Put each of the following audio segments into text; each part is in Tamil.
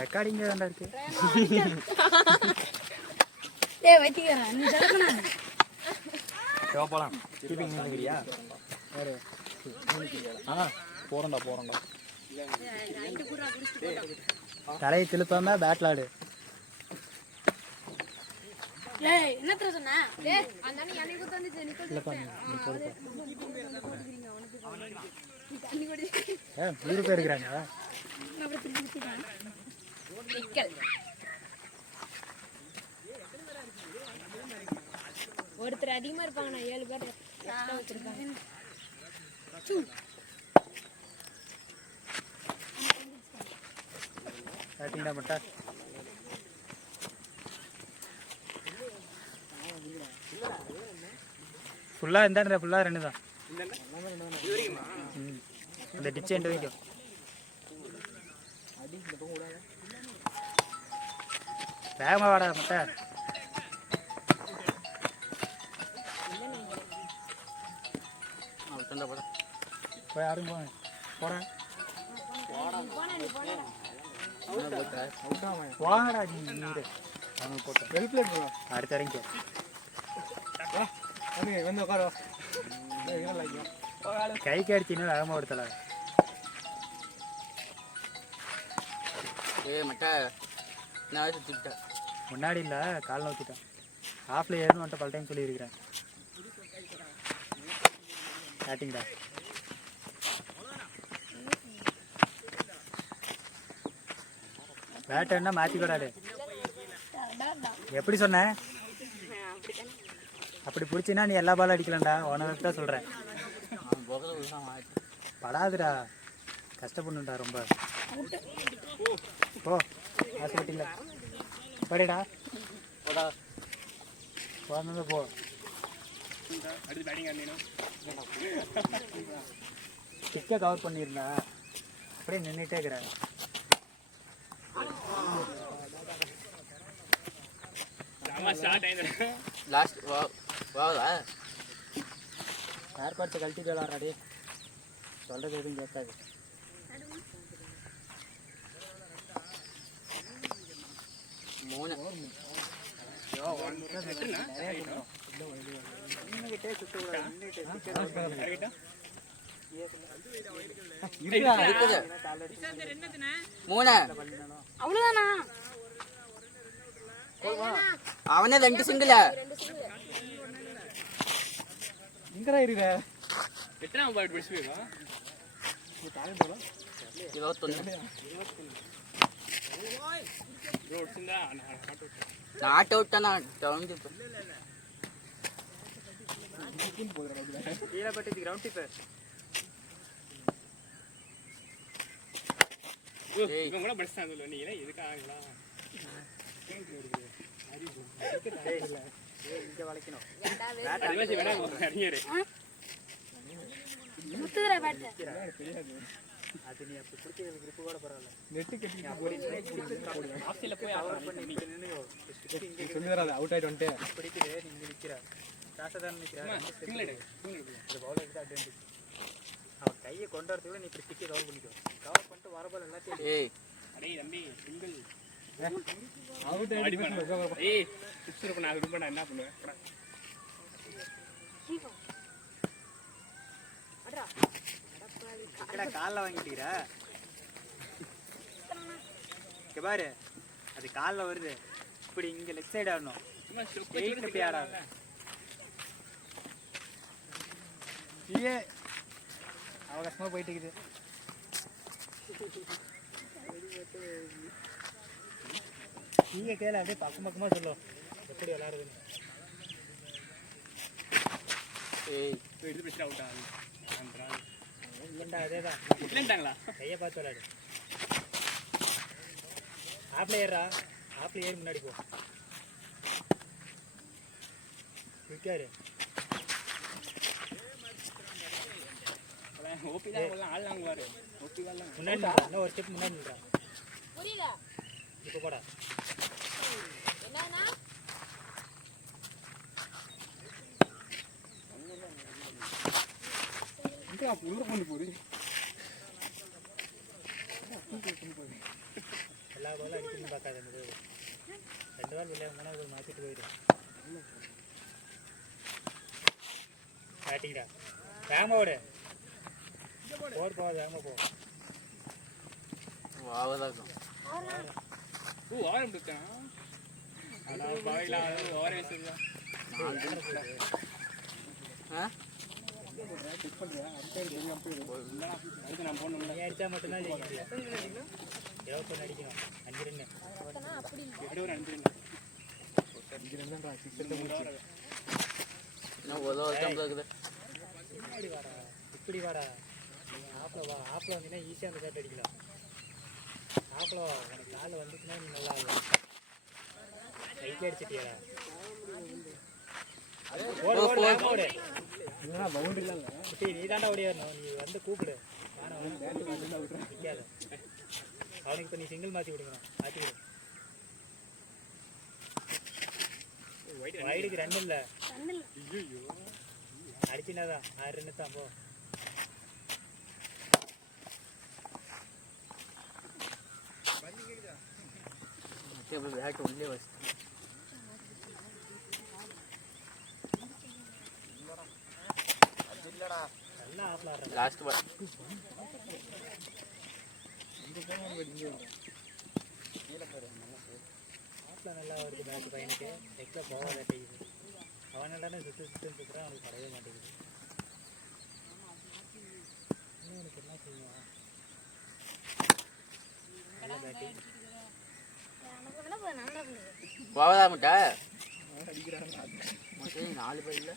ரெக்கார்டிங் தான்டா இருக்கு. டேய் வெட்டிக்கறேன் நீ ஜலக்கணா போலாம். கீப்பிங் நினைக்கிறியா? போறோம்டா. தலையை திருப்பாம பேட்ல ஆடு. ஏய் என்னത്ര சொன்ன? டேய் அந்தானே எனக்கு குத்து வந்து நிக்கல். இல்லப்பா நீ போடு. தண்ணி குடி. 100 பேர் இருக்காங்க. அப்புறம் திருப்பி குத்திட்டான். நிக்கல். ஒருத்தர் அதிகமா இருப்பாங்க நான் 7 பேர் எக்ஸ்ட்ரா வச்சிருக்கேன். பாத்தீங்களா மட்டா? ஃபுல்லா இருந்தா ஃபுல்லா 2 தான். அந்த டிச் எண்ட் வரைக்கும். வேகமா வாடா மட்டா. போய் யாரும் போறேன். வாங்கடா நீ அடுத்த இறங்கி கைக்கு அடிச்சுன்னா வேகமா எடுத்தல. முன்னாடி இல்ல கால் நோக்கிட்டேன். ஆஃப்ல ஏறணும் வந்துட்டு பல டைம் சொல்லியிருக்கிறேன். ஸ்டார்டிங்டா பேட் என்ன மாற்றி கூடாது. எப்படி சொன்ன? அப்படி பிடிச்சின்னா நீ எல்லா பாலும் அடிக்கலாம்டா. உனக்கு தான் சொல்கிறேன். படாதுடா, கஷ்டப்படணும்டா ரொம்ப. போ ஹாஸ்பிட்டலில் படிடா. போடா போ. ஸ்டிக்கை கவர் பண்ணியிருந்தா அப்படியே நின்றுட்டே இருக்கிறேன். ஏர்பாட்ஸை கழட்டிட்டு விளாட்றாடி. சொல்கிறது எதுவும் கேட்காது. அவ்வளவுதானா? அவனே 2 சிங்கிள் இங்கடா இருக்க. எத்தனை பால் பிடிச்சிருக்கா? 21 நாட் அவுட் தானா? கீழே பட்டு கிரவுண்ட் டிப்பர். இவங்க கூட படிச்சாங்க. நீங்க எதுக்காங்களா இங்க வளைக்கணும். அது நீ அப்படி பிடிச்ச குரூப் கூட பரவாயில்ல. நெட்டு கட்டி அவுட் ஆயிட்டு வந்துட்டு பிடிக்குது. நீங்க நிக்கிற காசதான் நிக்கிறேன். அவன் கையை கொண்டு வரதுக்குள்ள நீ இப்படி ஸ்டிக்கை கவர் பண்ணிக்கோ. கவர் பண்ணிட்டு வரபோல எல்லாத்தையும் என்ன பண்ணுவேன்? காலில் வாங்கிட்டீர பாரு. அது காலில் வருது. இப்படி இங்க லெஃப்ட் சைடு ஆடணும். இப்படி ஆடாது. அவகாசமா போயிட்டு இருக்குது. நீங்க கேள அப்படியே பக்கம் பக்கமா சொல்லும் எப்படி விளையாடுறதுன்னு. இல்லைண்டா அதேதான். கையை பார்த்து விளையாடு. ஆப்ல ஏறா. ஆப்ல ஏறி முன்னாடி போ. விட்டாரு முன்னாடி இன்னும் ஒரு ஸ்டெப் முன்னாடி நின்றா. இப்போ போடா. உள்ள கொண்டு போகுது. பார்க்காத இந்த 2 பால் வெளியே 3வது பால் மாற்றிட்டு போயிடும். பேட்டிங்டா வேகமாக ஓடு. போர் போகாது, வேகமாக போ. அவ்வளோதான். ஓரம் கொடுத்தான். அதான் பாயிலா ஓரம் வச்சிருக்கா. அதுக்கு நான் போகணும். நீ அடித்தா மட்டும்தான் ஜெயிக்க முடியும். 21 அடிக்கணும். 5 ரன்னு. எப்படி ஒரு 5 இன்னும் ஒரு வருஷம் இருக்குது. இப்படி வாடா, இப்படி வாடா. நீ ஆப்பில் வா. ஆப்பில் வந்தீங்கன்னா ஈஸியாக அந்த ஷாட் அடிக்கலாம். ஆப்பில் வா. உனக்கு காலில் வந்துச்சுன்னா நீ நல்லா ஆகும். கைக்கு அடிச்சிட்டியா? ஓடு ஓடு வேகமாக ஓடு. நீ தாண்டா ஓடியாரணும். நீ வந்து கூப்பிடு. நிற்காத. அவனுக்கு இப்போ நீ சிங்கிள் மாற்றி விடுங்கண்ணா. மாற்றி விடு. வைடுக்கு ரன் இல்லை. அடிச்சுனாதான் 6 ரன்னு தான். போ. பேட் உள்ளே வச்சு நல்லா ஆஃப்ல ஆடுறேன். Last ball. ஆஃப்ல நல்லா வருது பேட் பையனுக்கு. லெக்கில் போக வேட்டையுது. அவனால சுற்றுன்னு சுற்றுறான். அவனுக்கு படவே மாட்டேங்குது. இன்னும் உனக்கு என்ன செய்யும்? நல்ல பேட்டிங். போவதா முட்டா 4 பால் இல்லை.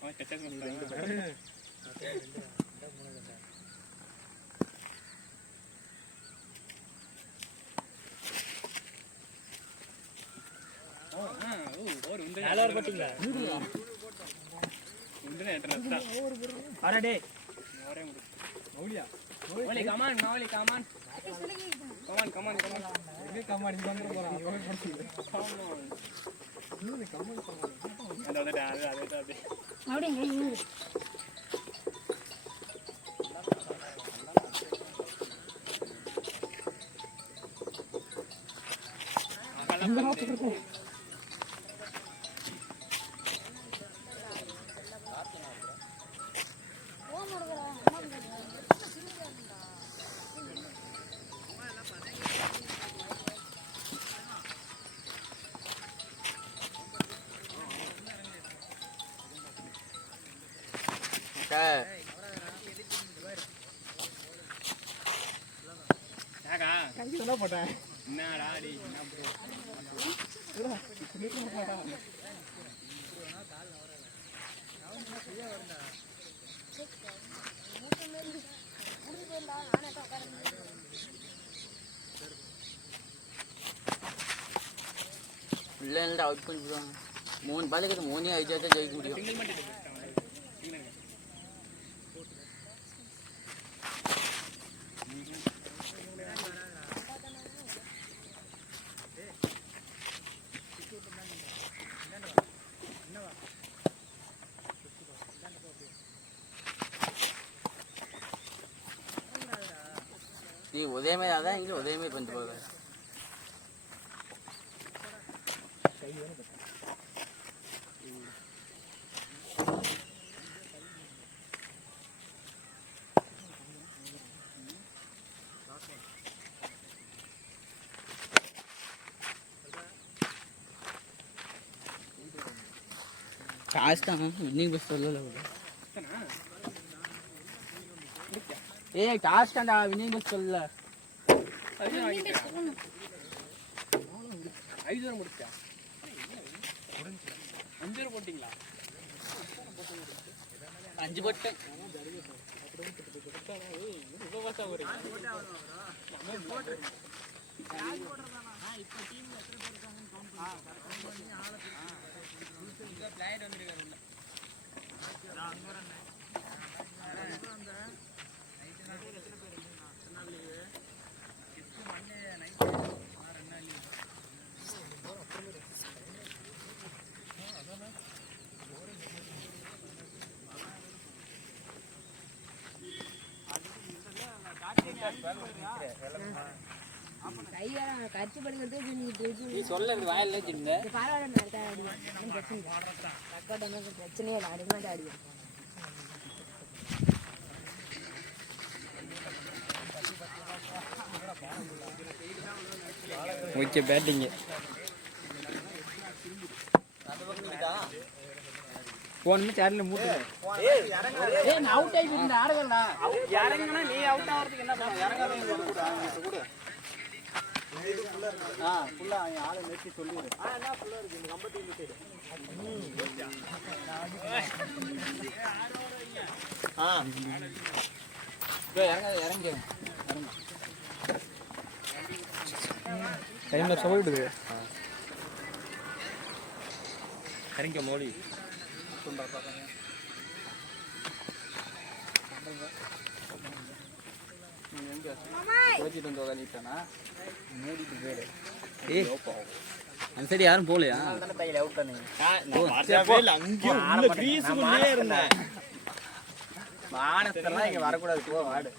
அவன் டச்சஸ் பண்ணுறான். மேலே வர போட்டிங்களா? ஆறாடே மௌலியா Mouli come on Mouli come on come on come on come on இது கமான் இங்க வந்து போறான். இது கமான் கமான் அது அப்படிங்க. என்னடா அடி என்ன ப்ரோ பிள்ளைங்கள்ட்ட அவுட் பண்ணிடுவாங்க. 3 பால் இருக்குது. 3 அடிச்சா தான் ஜெயிக்க முடியும். சிங்கிள் மட்டும் நீ உதயமே அதான் இங்கே உதயமே பண்ணிட்டு போக. லாஸ்ட் தான் இன்னைக்கு பஸ் சொல்லல. ஏய் டாஸ்க் அந்த வினிங் பஸ் சொல்லல. 5 ரூபா முடிச்சா 5 ரூபா போட்டிங்களா? 5 போட்டேன். கை வேற கட்சி படிக்கிறதே செஞ்சுக்கிட்டு நீ சொல்ல வாயில சின்ன பரவாயில்ல நடத்தா அடிவேன் ஒன்றும் பிரச்சனை இல்லை தக்காட்ட ஒன்றும் பிரச்சனையே இல்லை அடிமாட்ட அடிவேன் ஓகே பேட்டிங்கு போன் சேனல்ல மூட்டு நான் அவுட் ஆகிட்டு ஆடுகள்டா இறங்கினா நீ அவுட் ஆகிறதுக்கு என்ன பண்ண இறங்காதவங்க கூட ஃபுல்லா ஆளை நிறுத்தி சொல்லிடு என்ன ஃபுல்லா இருக்கு இந்த கம்பத்தி சைடு இறங்க டைம்ல சொல்லிடுது இறங்க மோடி மூடிட்டு போயிடு அந்த சைடு யாரும் போகலையா வானத்தெல்லாம் இங்க வரக்கூடாது போ வாடு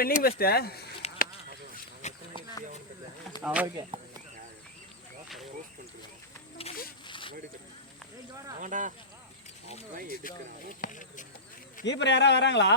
வின்னிங் பெஸ்ட் ஓகே கீப்பர் யாரா வராங்களா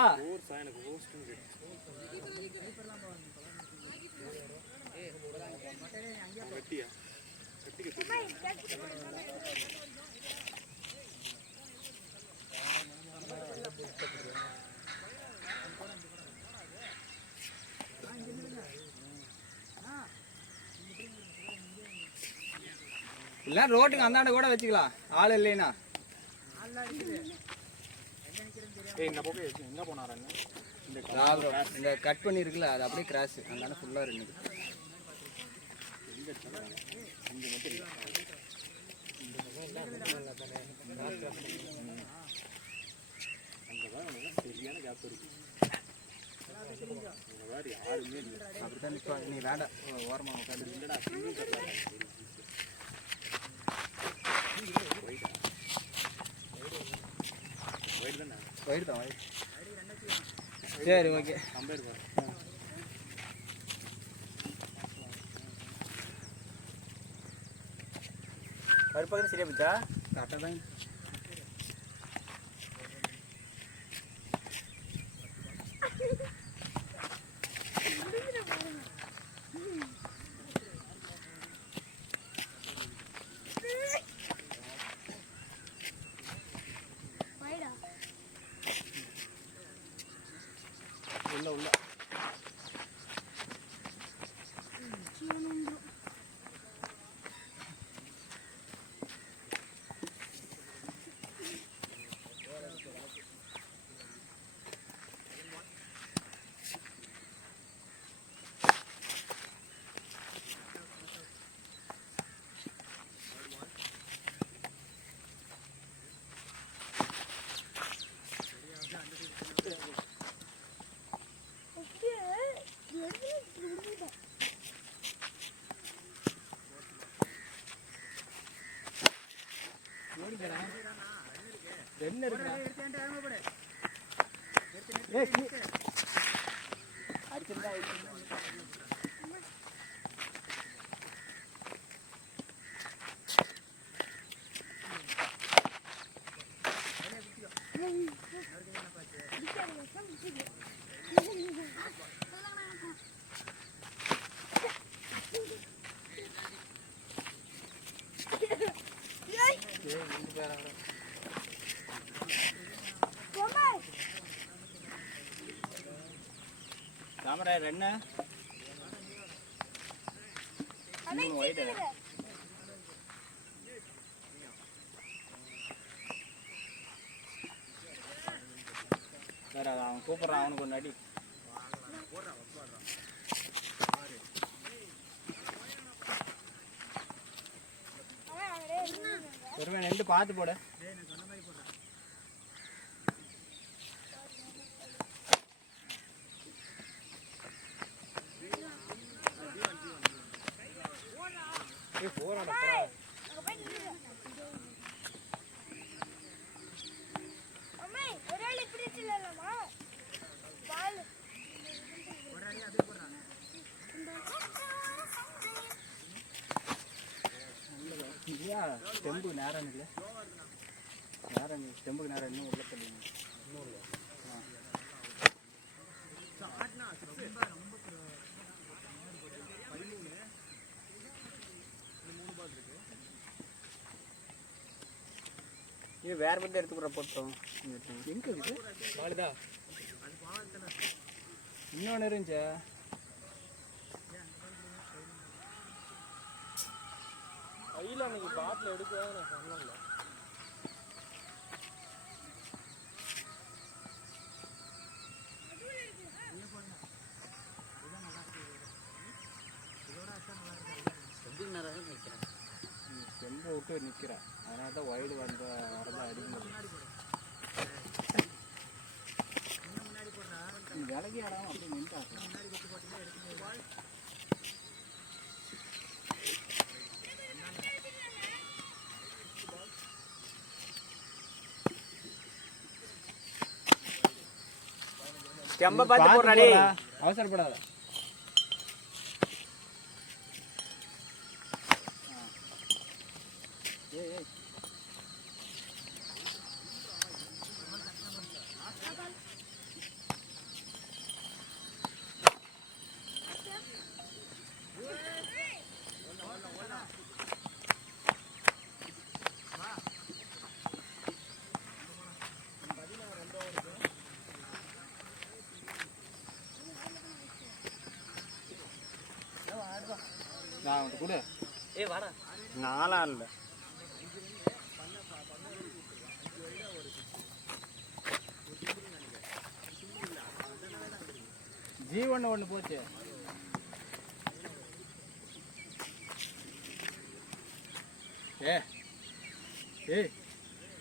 இல்ல ரோட்டுக்கு அந்தாண்ட கூட வச்சுக்கலாம் ஆள் இல்லைன்னா இந்த கட் பண்ணி இருக்குல்ல அது அப்படியே கிராஸ் அந்தாண்ட ஃபுல்லா இருக்குது அப்படித்தான் நிப்பா நீ வேண்டாம் ஓரமா உட்காந்து வயிறு தான் வயிறு சரி ஓகே பருப்பாக சரியா போச்சா கரெக்டாக தான் உள்ள என்ன இருக்குடா ஏய் அடிச்சிருந்தா கேமரா என்ன 3 வைட் சார் அவன் கூப்பிட்றான் அவனுக்கு ஒன்று அடி ஒருவன் ரெண்டு பார்த்து போட போறாடா இல்லையா ஸ்டெம்பு நேரம் இல்லை நேரம் ஸ்டெம்புக்கு நேரம் இன்னும் உள்ள சொல்லுங்க இன்னும் இல்லை இது வேற பத்தி எடுத்துக்கிற போட்டோம் எங்க இருக்குது நாலுதா இன்னொன்று இருந்துச்சா கையில் அன்னைக்கு பாட்டில் எடுக்கவே நான் சொன்னேன்ல செம்பு விட்டு நிற்கிறேன் அதனால தான் வயடு வரதான் அடிக்கணும் விலகி ஆடாமல் அப்படியே நின்றாங்க செம்ப பார்த்து போடுறாடே அவசரப்படாத நான் கூட நாளா இல்லை ஜீவன் ஒன்று போச்சு ஏய்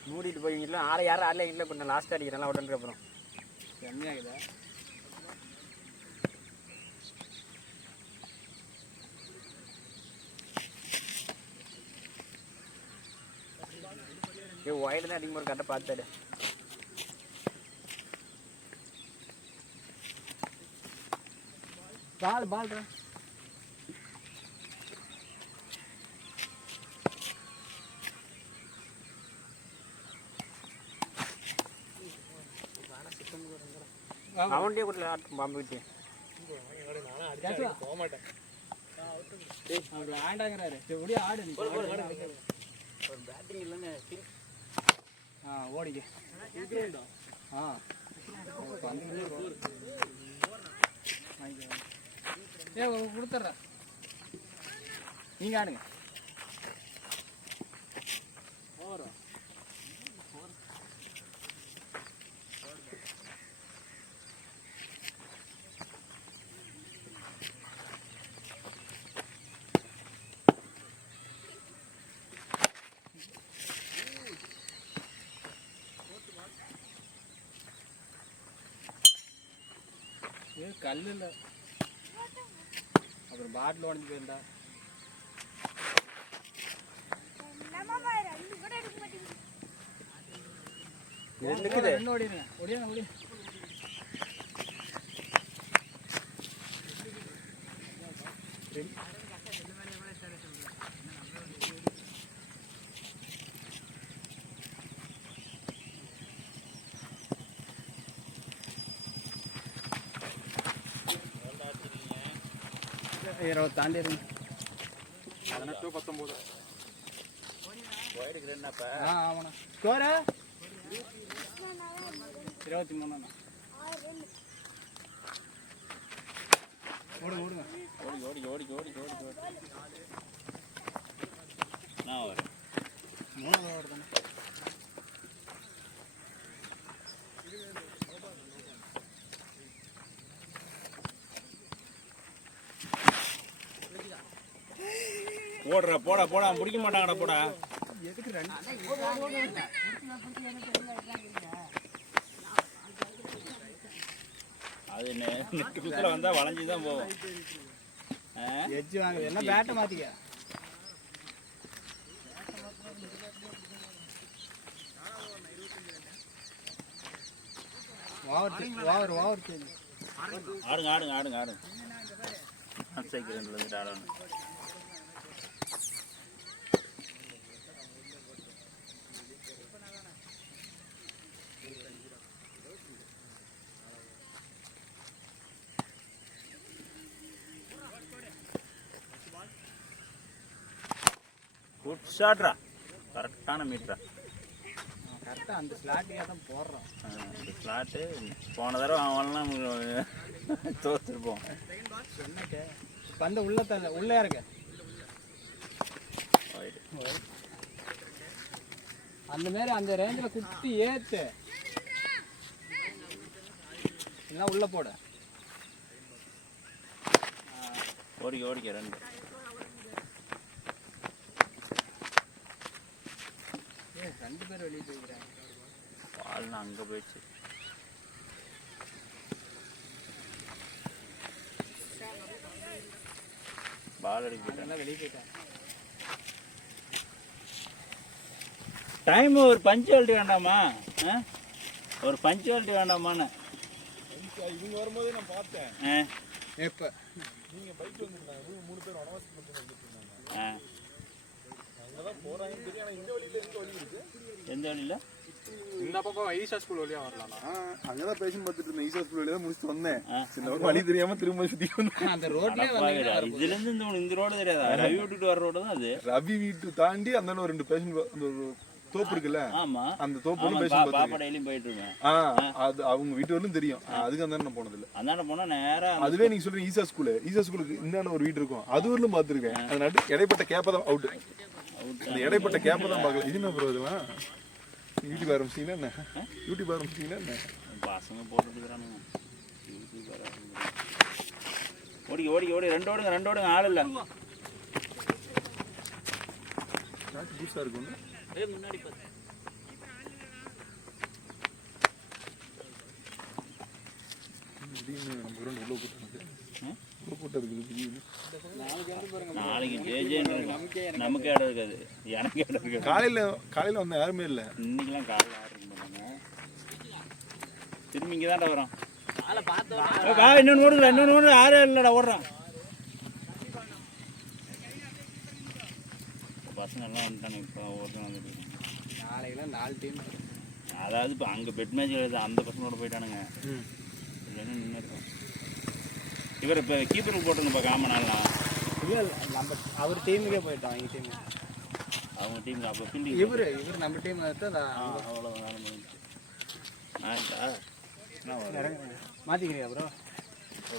மூடிட்டு போய்ங்களா யாரும் ஆடல இல்லை பண்ண லாஸ்ட் அடிக்கிறேன் உடனே அப்புறம் செம்மையாகுதா ஒயிட் தான் அடிக்கும் போது கரெக்டாக பார்த்தாரு பால் அவன்கிட்டே கூட பாம்பு கிட்டே போக மாட்டேன் ஆண்டாங்கிறாரு எப்படியே ஆடு ஒரு பேட்டிங் இல்லைங்க ஓடிக்க கொடுத்துட்றேன் நீங்கள் ஆடுங்க கல் இல்லை அப்புறம் பாட்டில் உடஞ்சி போயிருந்தா ரெண்டு ஓடிடுங்க ஓடியா இருபது தாண்டி இருங்க 19 ஆமாண்ணா ஸ்கோரு 23 ஓடுங்க நான் வரேன் 3 ஓவர் தானே ஓடுற போடா முடிக்க மாட்டாங்கடா போடா எதுக்கு ரெண்டு அது நெட்டுக்குள்ள வந்தா வளைஞ்சு தான் போகும் எட்ஜ் வாங்க என்ன பேட்டை மாத்திக்க ஆடுங்க ஆடுங்க ஆடுங்க ஆடுங்க சைக்கிள் வந்துட்டு ஆடணும். குட் ஷாட்ரா, கரெக்டான மீட்ரா. கரெக்டாக அந்த ஸ்லாட்டியாக தான் போடுறோம். இந்த ஸ்லாட்டு போன தடவை அவன்லாம் தோத்துருப்போம். சொன்னக்கு பந்த உள்ளே இருக்க அந்த மாரி அந்த ரேஞ்சில் குத்தி ஏற்று எல்லாம் உள்ளே போட. ஓடிக்க ஓடிக்க ரெண்டு. ரெண்டு பேர் வெளியே போய்க்கிறாங்க. பால்னா அங்கே போயிடுச்சு. பால் அடிக்க போயிட்டாங்க, வெளியே போயிட்டாங்க. டைம் ஒரு பஞ்சுவாலிட்டி வேண்டாமா? ஒரு பஞ்சுவாலிட்டி வேண்டாமான்னு இவங்க வரும்போதே நான் பார்த்தேன். எப்போ நீங்கள் பைக் வந்துருந்தாங்க, 3 பேர் வனவாசத்துக்கு வந்துட்டு இருந்தாங்க. அங்கதான் போறாங்கன்னு தெரியும். ஆனால் இந்த வழியில எந்த வழி இருக்கு? எந்த வழியில்? இந்த பக்கம் ஈஷா ஸ்கூல் வழியாக வரலாம். அங்கதான் பேஷன் பார்த்துட்டு இருந்தேன். ஈசா ஸ்கூல் வழியா தான் முடிச்சுட்டு வந்தேன். சில வழி தெரியாம திரும்ப சுத்தி வந்தேன். அந்த ரோட்லேயே இதுல இருந்து இந்த ரோடு தெரியாதா? ரவி விட்டுட்டு வர ரோடு தான் அது. ரவி வீட்டு தாண்டி அந்த 2 பேஷன் அந்த ஒரு தோப்பு இருக்குல்ல, ஆமா அந்த தோப்பு பேஷன் பாப்பா டெய்லியும் போயிட்டு இருக்கேன். அது அவங்க வீட்டு வரலும் தெரியும். அதுக்கு அந்த நான் போனதில்லை. அந்தாண்ட போனா நேரா அதுவே நீங்க சொல்றீங்க ஈசா ஸ்கூலுக்கு இந்த ஒரு வீடு இருக்கும், அது வரலும் பார்த்துருக்கேன். அதனால இடைப்பட்ட கேப்ப தான் அவுட். அந்த இடைப்பட்ட கேப்ப தான் பார்க்கல. இது என்ன ப்ரோ இதெல்லாம் யூடியூப் ஆரம்பிச்சிங்கன்னா என்ன? யூடியூப் ஆரம்பிச்சிங்கன்னா என்ன? பசங்க போட்டுட்டு இருக்கிறானுங்க. ஓடி ஓடி ஓடி ரெண்டு ஓடுங்க ஆள் இல்லை. புதுசா இருக்கும். முன்னாடி பார்த்து திடீர்னு நம்ம உள்ள போட்டதுக்கு திடீர்னு நாளைக்கு ஜேஜேன்னு நமக்கு இடம் இருக்காது, எனக்கு இடம் இருக்காது. காலையில வந்தா யாருமே இல்லை. இன்னைக்கெல்லாம் காலையில் ஆர்டர் பண்ணுறாங்க. திரும்பி இங்கே தான்டா வரோம். இன்னொன்று ஓடுங்க, ஆறே இல்லைடா ஓடுறான். பசங்க எல்லாம் வந்துட்டாங்க. இப்போ ஒருத்தன் வந்துட்டு நாளைக்கெல்லாம் 4 டீம். அதாவது இப்போ அங்கே பெட் மேட்ச் எழுது அந்த பசங்களோட போயிட்டானுங்க. இல்லைன்னா நின்று இருக்கும். இவர் இப்போ கீப்பருக்கு போட்டுருங்கப்பா காமனாலாம். இல்லை நம்ம அவர் டீமுக்கே போயிட்டோம். அவங்க டீம் அவங்க டீமுக்கு அப்போ ஃபீல்டிங் இவர் நம்ம டீம் எடுத்து அவ்வளோ வேலை முடிஞ்சு. மாற்றிக்கிறியா ப்ரோ? 5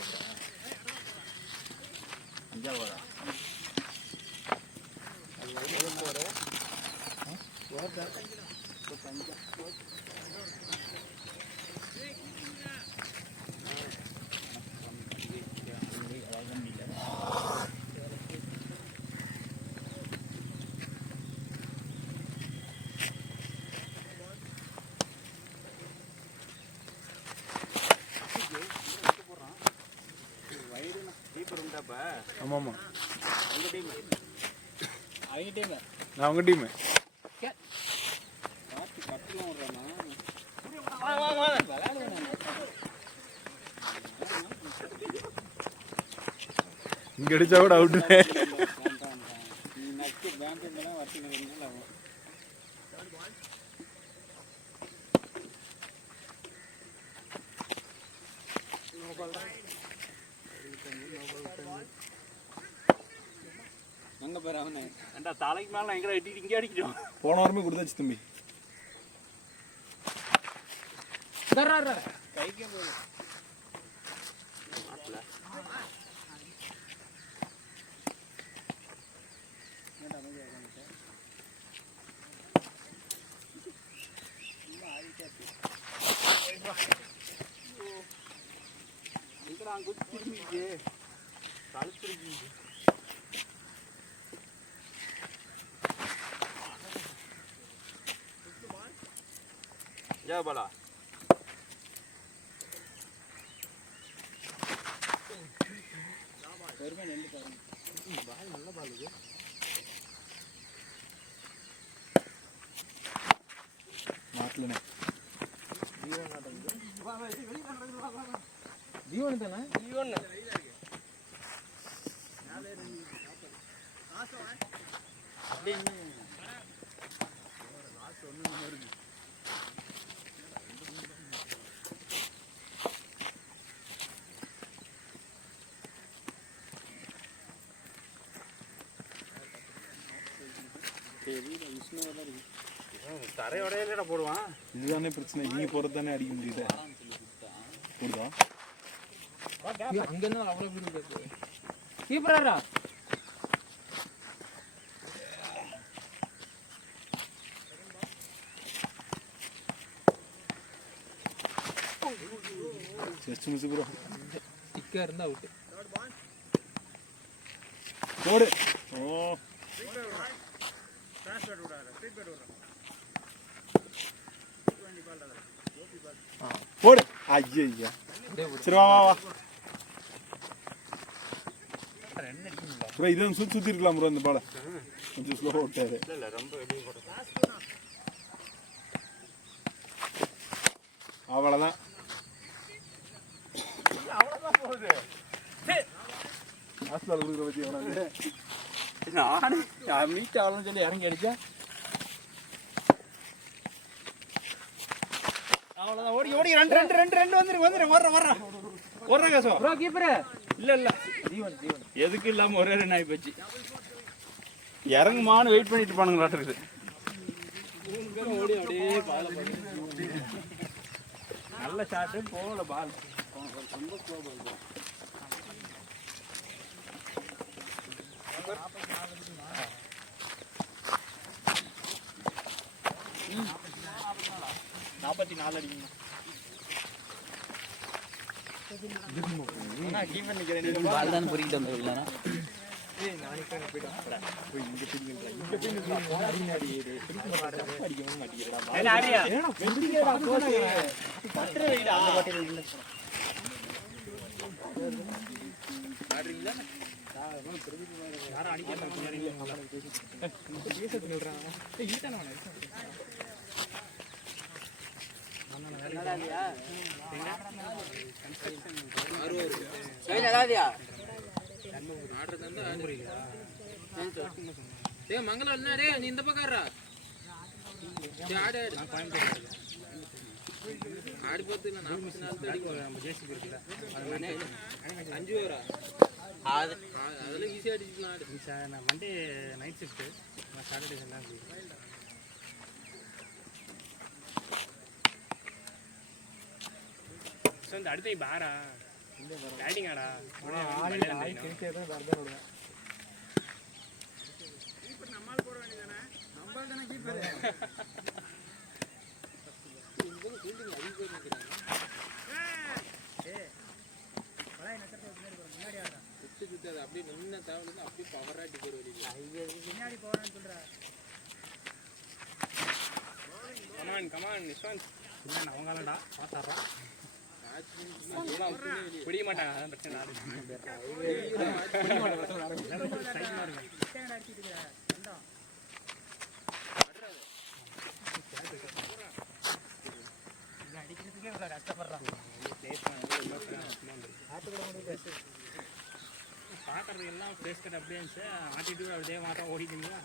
ஆமா ஆமா, அவங்க டீம் நான் உங்க டீம். கட்டலாம் விடுறாமா? இங்க அடிச்சா கூட அவுட். நீ நச்சு பேங்க்லாம் வச்சுக்கிறீங்களா? எங்க பேர் அவனே ஏண்டா தலைக்கு மேலே எங்கடா எட்டிட்டு இங்கே அடிக்கிறோம். போன வாரமே கொடுத்தாச்சு தம்பி. கைக்கே போய் திரும்பிச்சு கழுத்துருக்கு. ஜாபாலா பெருமை நெல்லு பாருங்க. பால் நல்ல பால் இது. மாட்டலண்ணே. வீரநாட்டம் ஜீவன் தானே தரையோட இல்லடா போடுவான். இதுதானே பிரச்சனை, நீங்க போறது தானே அடிக்க முடியுது. போடுதா அங்க இருந்து அவ்வளவு வீடு இருக்கு. கீப்பரா ஜஸ்ட் மிஸ் ப்ரோ. டிக்கா இருந்தா அவுட். போடு. ஓ போடு. ஐயா சரி வா வா வா ப்ரோ. இதான் சுற்றி சுற்றி இருக்கலாம் ப்ரோ. இந்த பாலை கொஞ்சம் ஸ்லோவாக விட்டாரு. அவ்வளோதான். ஹாஸ்பிட்டல் கொடுக்குற பற்றி எவ்வளோ நானே மீட் ஆகலன்னு சொல்லி இறங்கி அடிச்சா அவ்வளோதான். ஓடி ஓடி ரெண்டு ரெண்டு ரெண்டு ரெண்டு வந்துரு வர்ற காசம் ப்ரோ. கீப்பரு இல்ல ஜீவன் எதுக்கு இல்லாம ஒரே ரெண்டு ஆகி போச்சு. இறங்குமான்னு வெயிட் பண்ணிட்டு பானுங்களாட்டு இருக்குது. ஓடி அப்படியே பால் நல்ல ஷாட்டு போகல பால். ரொம்ப ஸ்லோ பால். நாற்பத்தி 4 அடிக்கணும். பால் தான் பொறிக்கிட்டு வந்தது. மங்களம் நீ இந்த பக்கம் ஆடு ஆடி பார்த்து 44 நம்ம ஜேசிபி இருக்குல்ல 5 ஓவரா அதெல்லாம் ஈஸியாக அடிச்சுக்கலாம். நான் மண்டே நைட் ஷிஃப்ட்டு, நான் சாட்டர்டே எல்லாம் இந்த அடுத்த பாரா பேட்டிங் ஆடா நம்மால் போட வேண்டியதானே. நம்மால் தானே கீப்பர். அப்படியே நின்ன தேவை அப்படியே பவராட்டி பின்னாடி போறான்னு சொல்ற. கமான் கமான் நிஸ்வாந்த் அவங்களாடா பாத்தாடுறான். பிடிக்க மாட்டாங்க, அதான் பிரச்சனை. அடிக்கிறதுக்கே இவ்வளோ கஷ்டப்படுறான். பார்க்கறது எல்லாம் ஃபேஸ் கட் அப்படியே இருந்துச்சு. ஆட்டிடியூட் அப்படியே மாற்றம் ஓடிட்டீங்களா?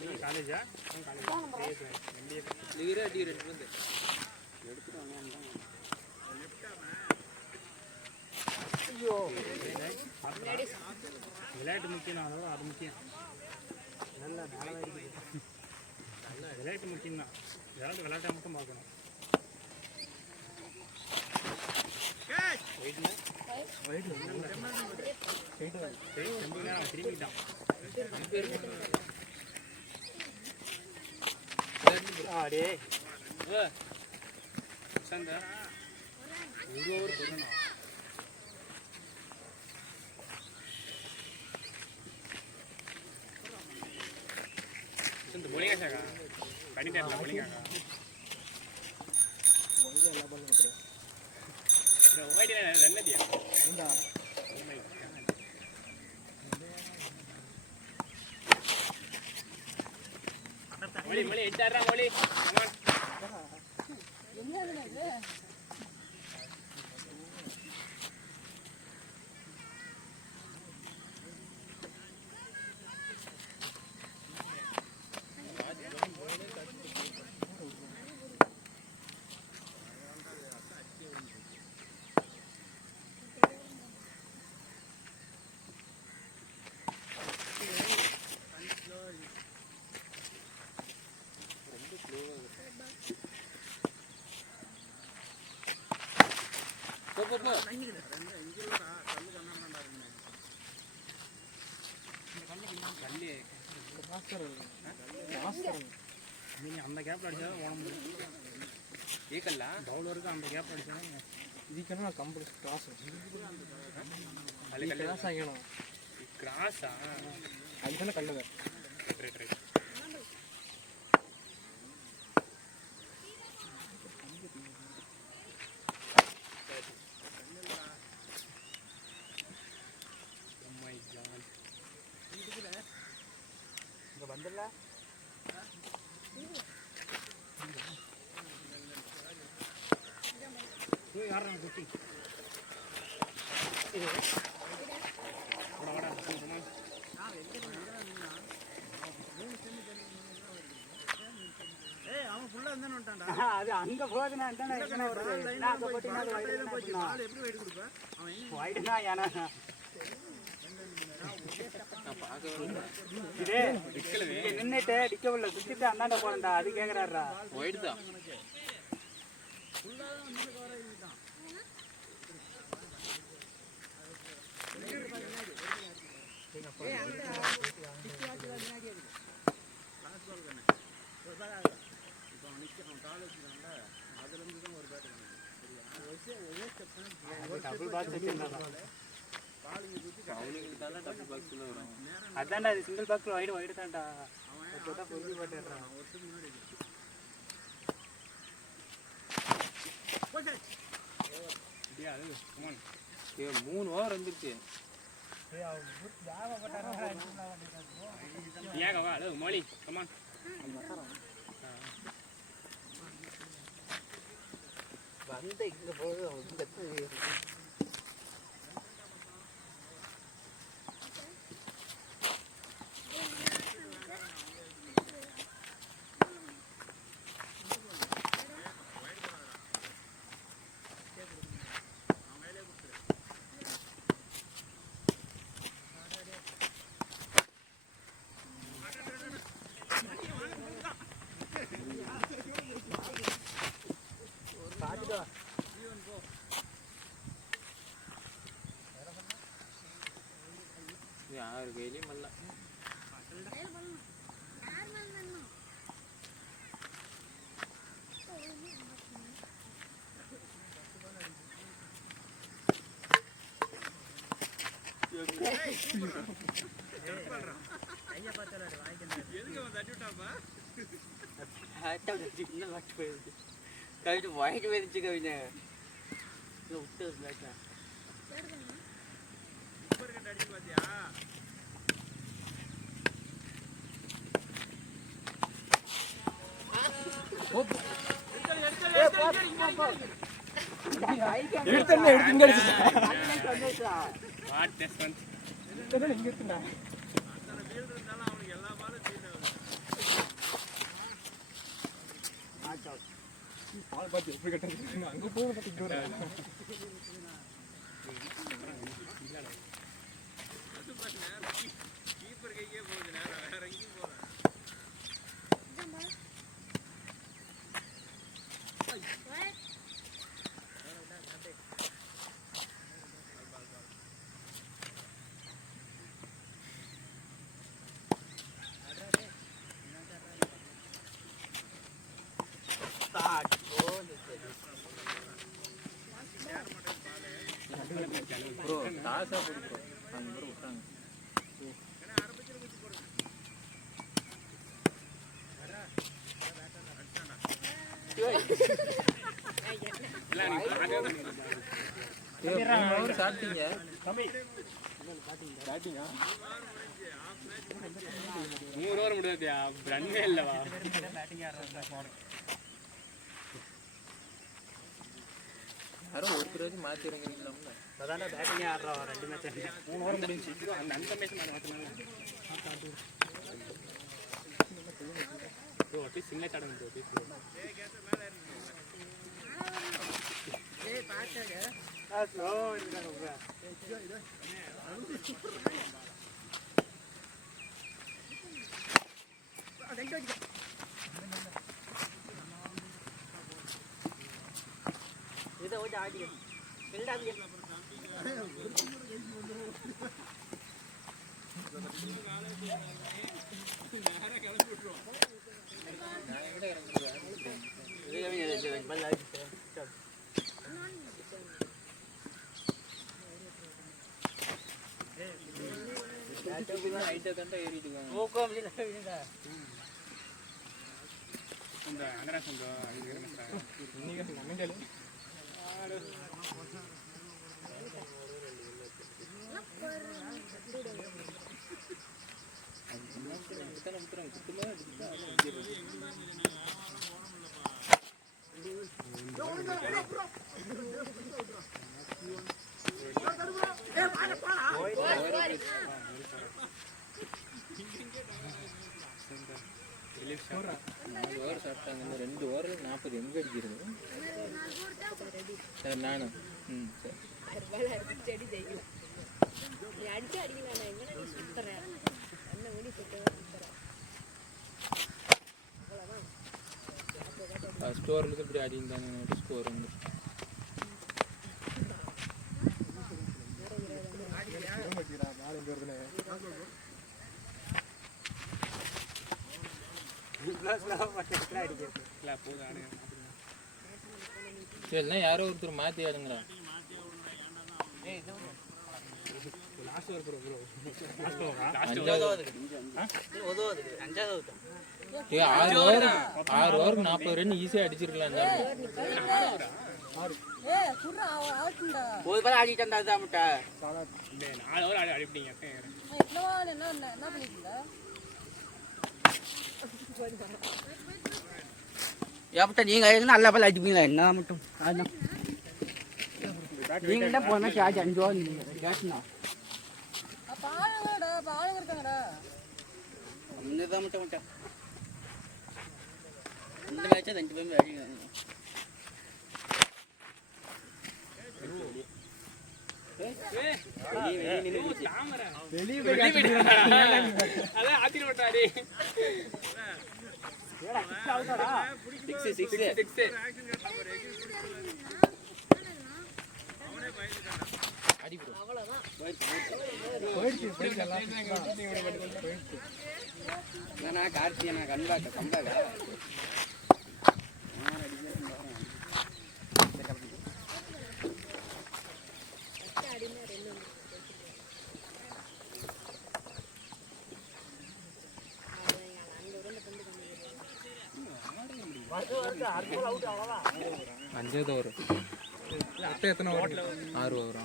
இல்லை காலேஜா? காலேஜ் விளையாட்டு முக்கியம், அதோட அது முக்கியம். நல்லா விளையாட்டு முக்கியம் தான். விளையாட்டை மட்டும் பார்க்கணும். திரும்பிட்டான். அடே சந்தா ஒரு ஓவர் போடணும். போலிங்க சாக்கா பண்ணிட்டாங்க போலிங்காக்கா. என்னதியா மொழி மொழி 8 ஆடுறா மொழி நீங்க அந்த கேப்ல அடிச்சா ஓட முடியும் ஏக்கல்ல பவுலருக்கு அந்த கேப்ல அடிச்சா இதுக்குன்னா கம்பெனி கிராஸ் அதுல கிராஸ் ஆகணும். கிராஸா அதுதானே கல்லுங்க. ரைட் ரைட் அது அங்க போகுதுன்னா நின்னுட்டு டிக்கவில்ல சுத்திட்டு அந்தாண்ட போறேன்டா அது கேக்குறாருடா ஒயிட் தான் அதான்டா அது சிங்கிள் பாக்ஸ் வைடு வைடு தான்டா பொறுத்து போட்டுறான் 3 ஓவர் வந்துருச்சு ஏங்க வா ஹலோ மோலி கமான் வந்து இங்க போகுது யாரு கையிலயும் மல்ல வாய்க்கு வெறிச்சு கவிஞ விட்டு அங்க போக ப்ரோ டாஸா போடு ப்ரோ அந்த மாதிரி விட்டாங்க சாப்பிட்டீங்க 100 ஓவர் முடியாதியா ரன்னே இல்லவா யாரும் ஒருத்தர் வச்சு மாற்றி இறங்கிருக்கலாம்ல. அதான பேட்டிங்கே ஆடுறா 2 மேட்ச் 3 ஓவர் முடிஞ்சு அந்த மேட்ச் மாத்தினால ப்ரோ அட்லீஸ்ட் சிங்கிள் ஆடுங்க ப்ரோ ப்ளீஸ் ப்ரோ ஸ்லோ இருக்காங்க ப்ரோ இத ஓடி ஆடி இல்லடாங்க இந்த அங்கராசன் ப்ரோ இன்னைக்கு நம்ம ஓவர் சாப்பிட்டாங்க. 2 ஓவரில் 40 எங்கே அடிக்கிறது சார்? நானும் சரி செடி ஜெயிக்கல நீ அடிச்சு அடிக்கலாம். நான் எங்கே நீ சுத்துறேன் என்ன மணி சுத்துறேன் அவ்வளோதான். ஃபர்ஸ்ட் ஓவருக்கு இப்படி அடிந்தாங்க ஸ்கோர் வந்து சரிண்ணா யாரோ ஒருத்தர் மாற்றி ஆடுங்களா. ஏ 6 ஓவருக்கு 40 ரன் ஈஸியாக அடிச்சிருக்கலாம். ஒரு பால் ஆடிட்டா தான் முட்டை 4 ஓவர் அடிப்பீங்க ஏப்பட்ட நீங்க நல்ல பால் அடிப்பீங்களா என்ன மட்டும் அதான் நீங்க என்ன போனா சார்ஜ் 5 ரூபா கேட்னா தான் மட்டும் முட்டை இந்த மேட்சை 2 பேரும் அடிக்கிறாங்க. கார்த்தியா கண்பாக்க கம்பாக்கா அஞ்சாவது ஓவர் எத்தனை ஓவர்? 6 ஓவரா?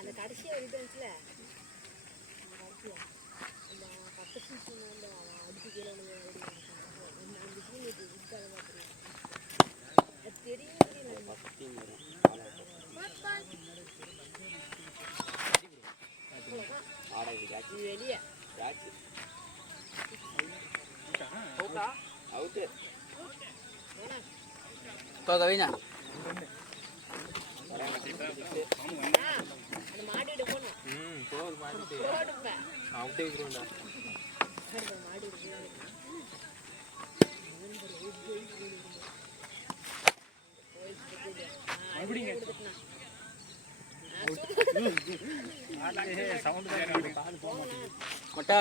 அந்த கடைசி ஒரு இது வந்துச்சுல அந்த பத்து சீசன் அந்த அடிச்சு கீழே அந்த சீன் இதுக்காக பார்த்துருக்கேன். அது தெரியும் வெளியே கவினா அந்த மாடிட்டு போனோம் போடுப்பேன் அவுட்டே இருக்கிறோம்டா. மாடி மட்டா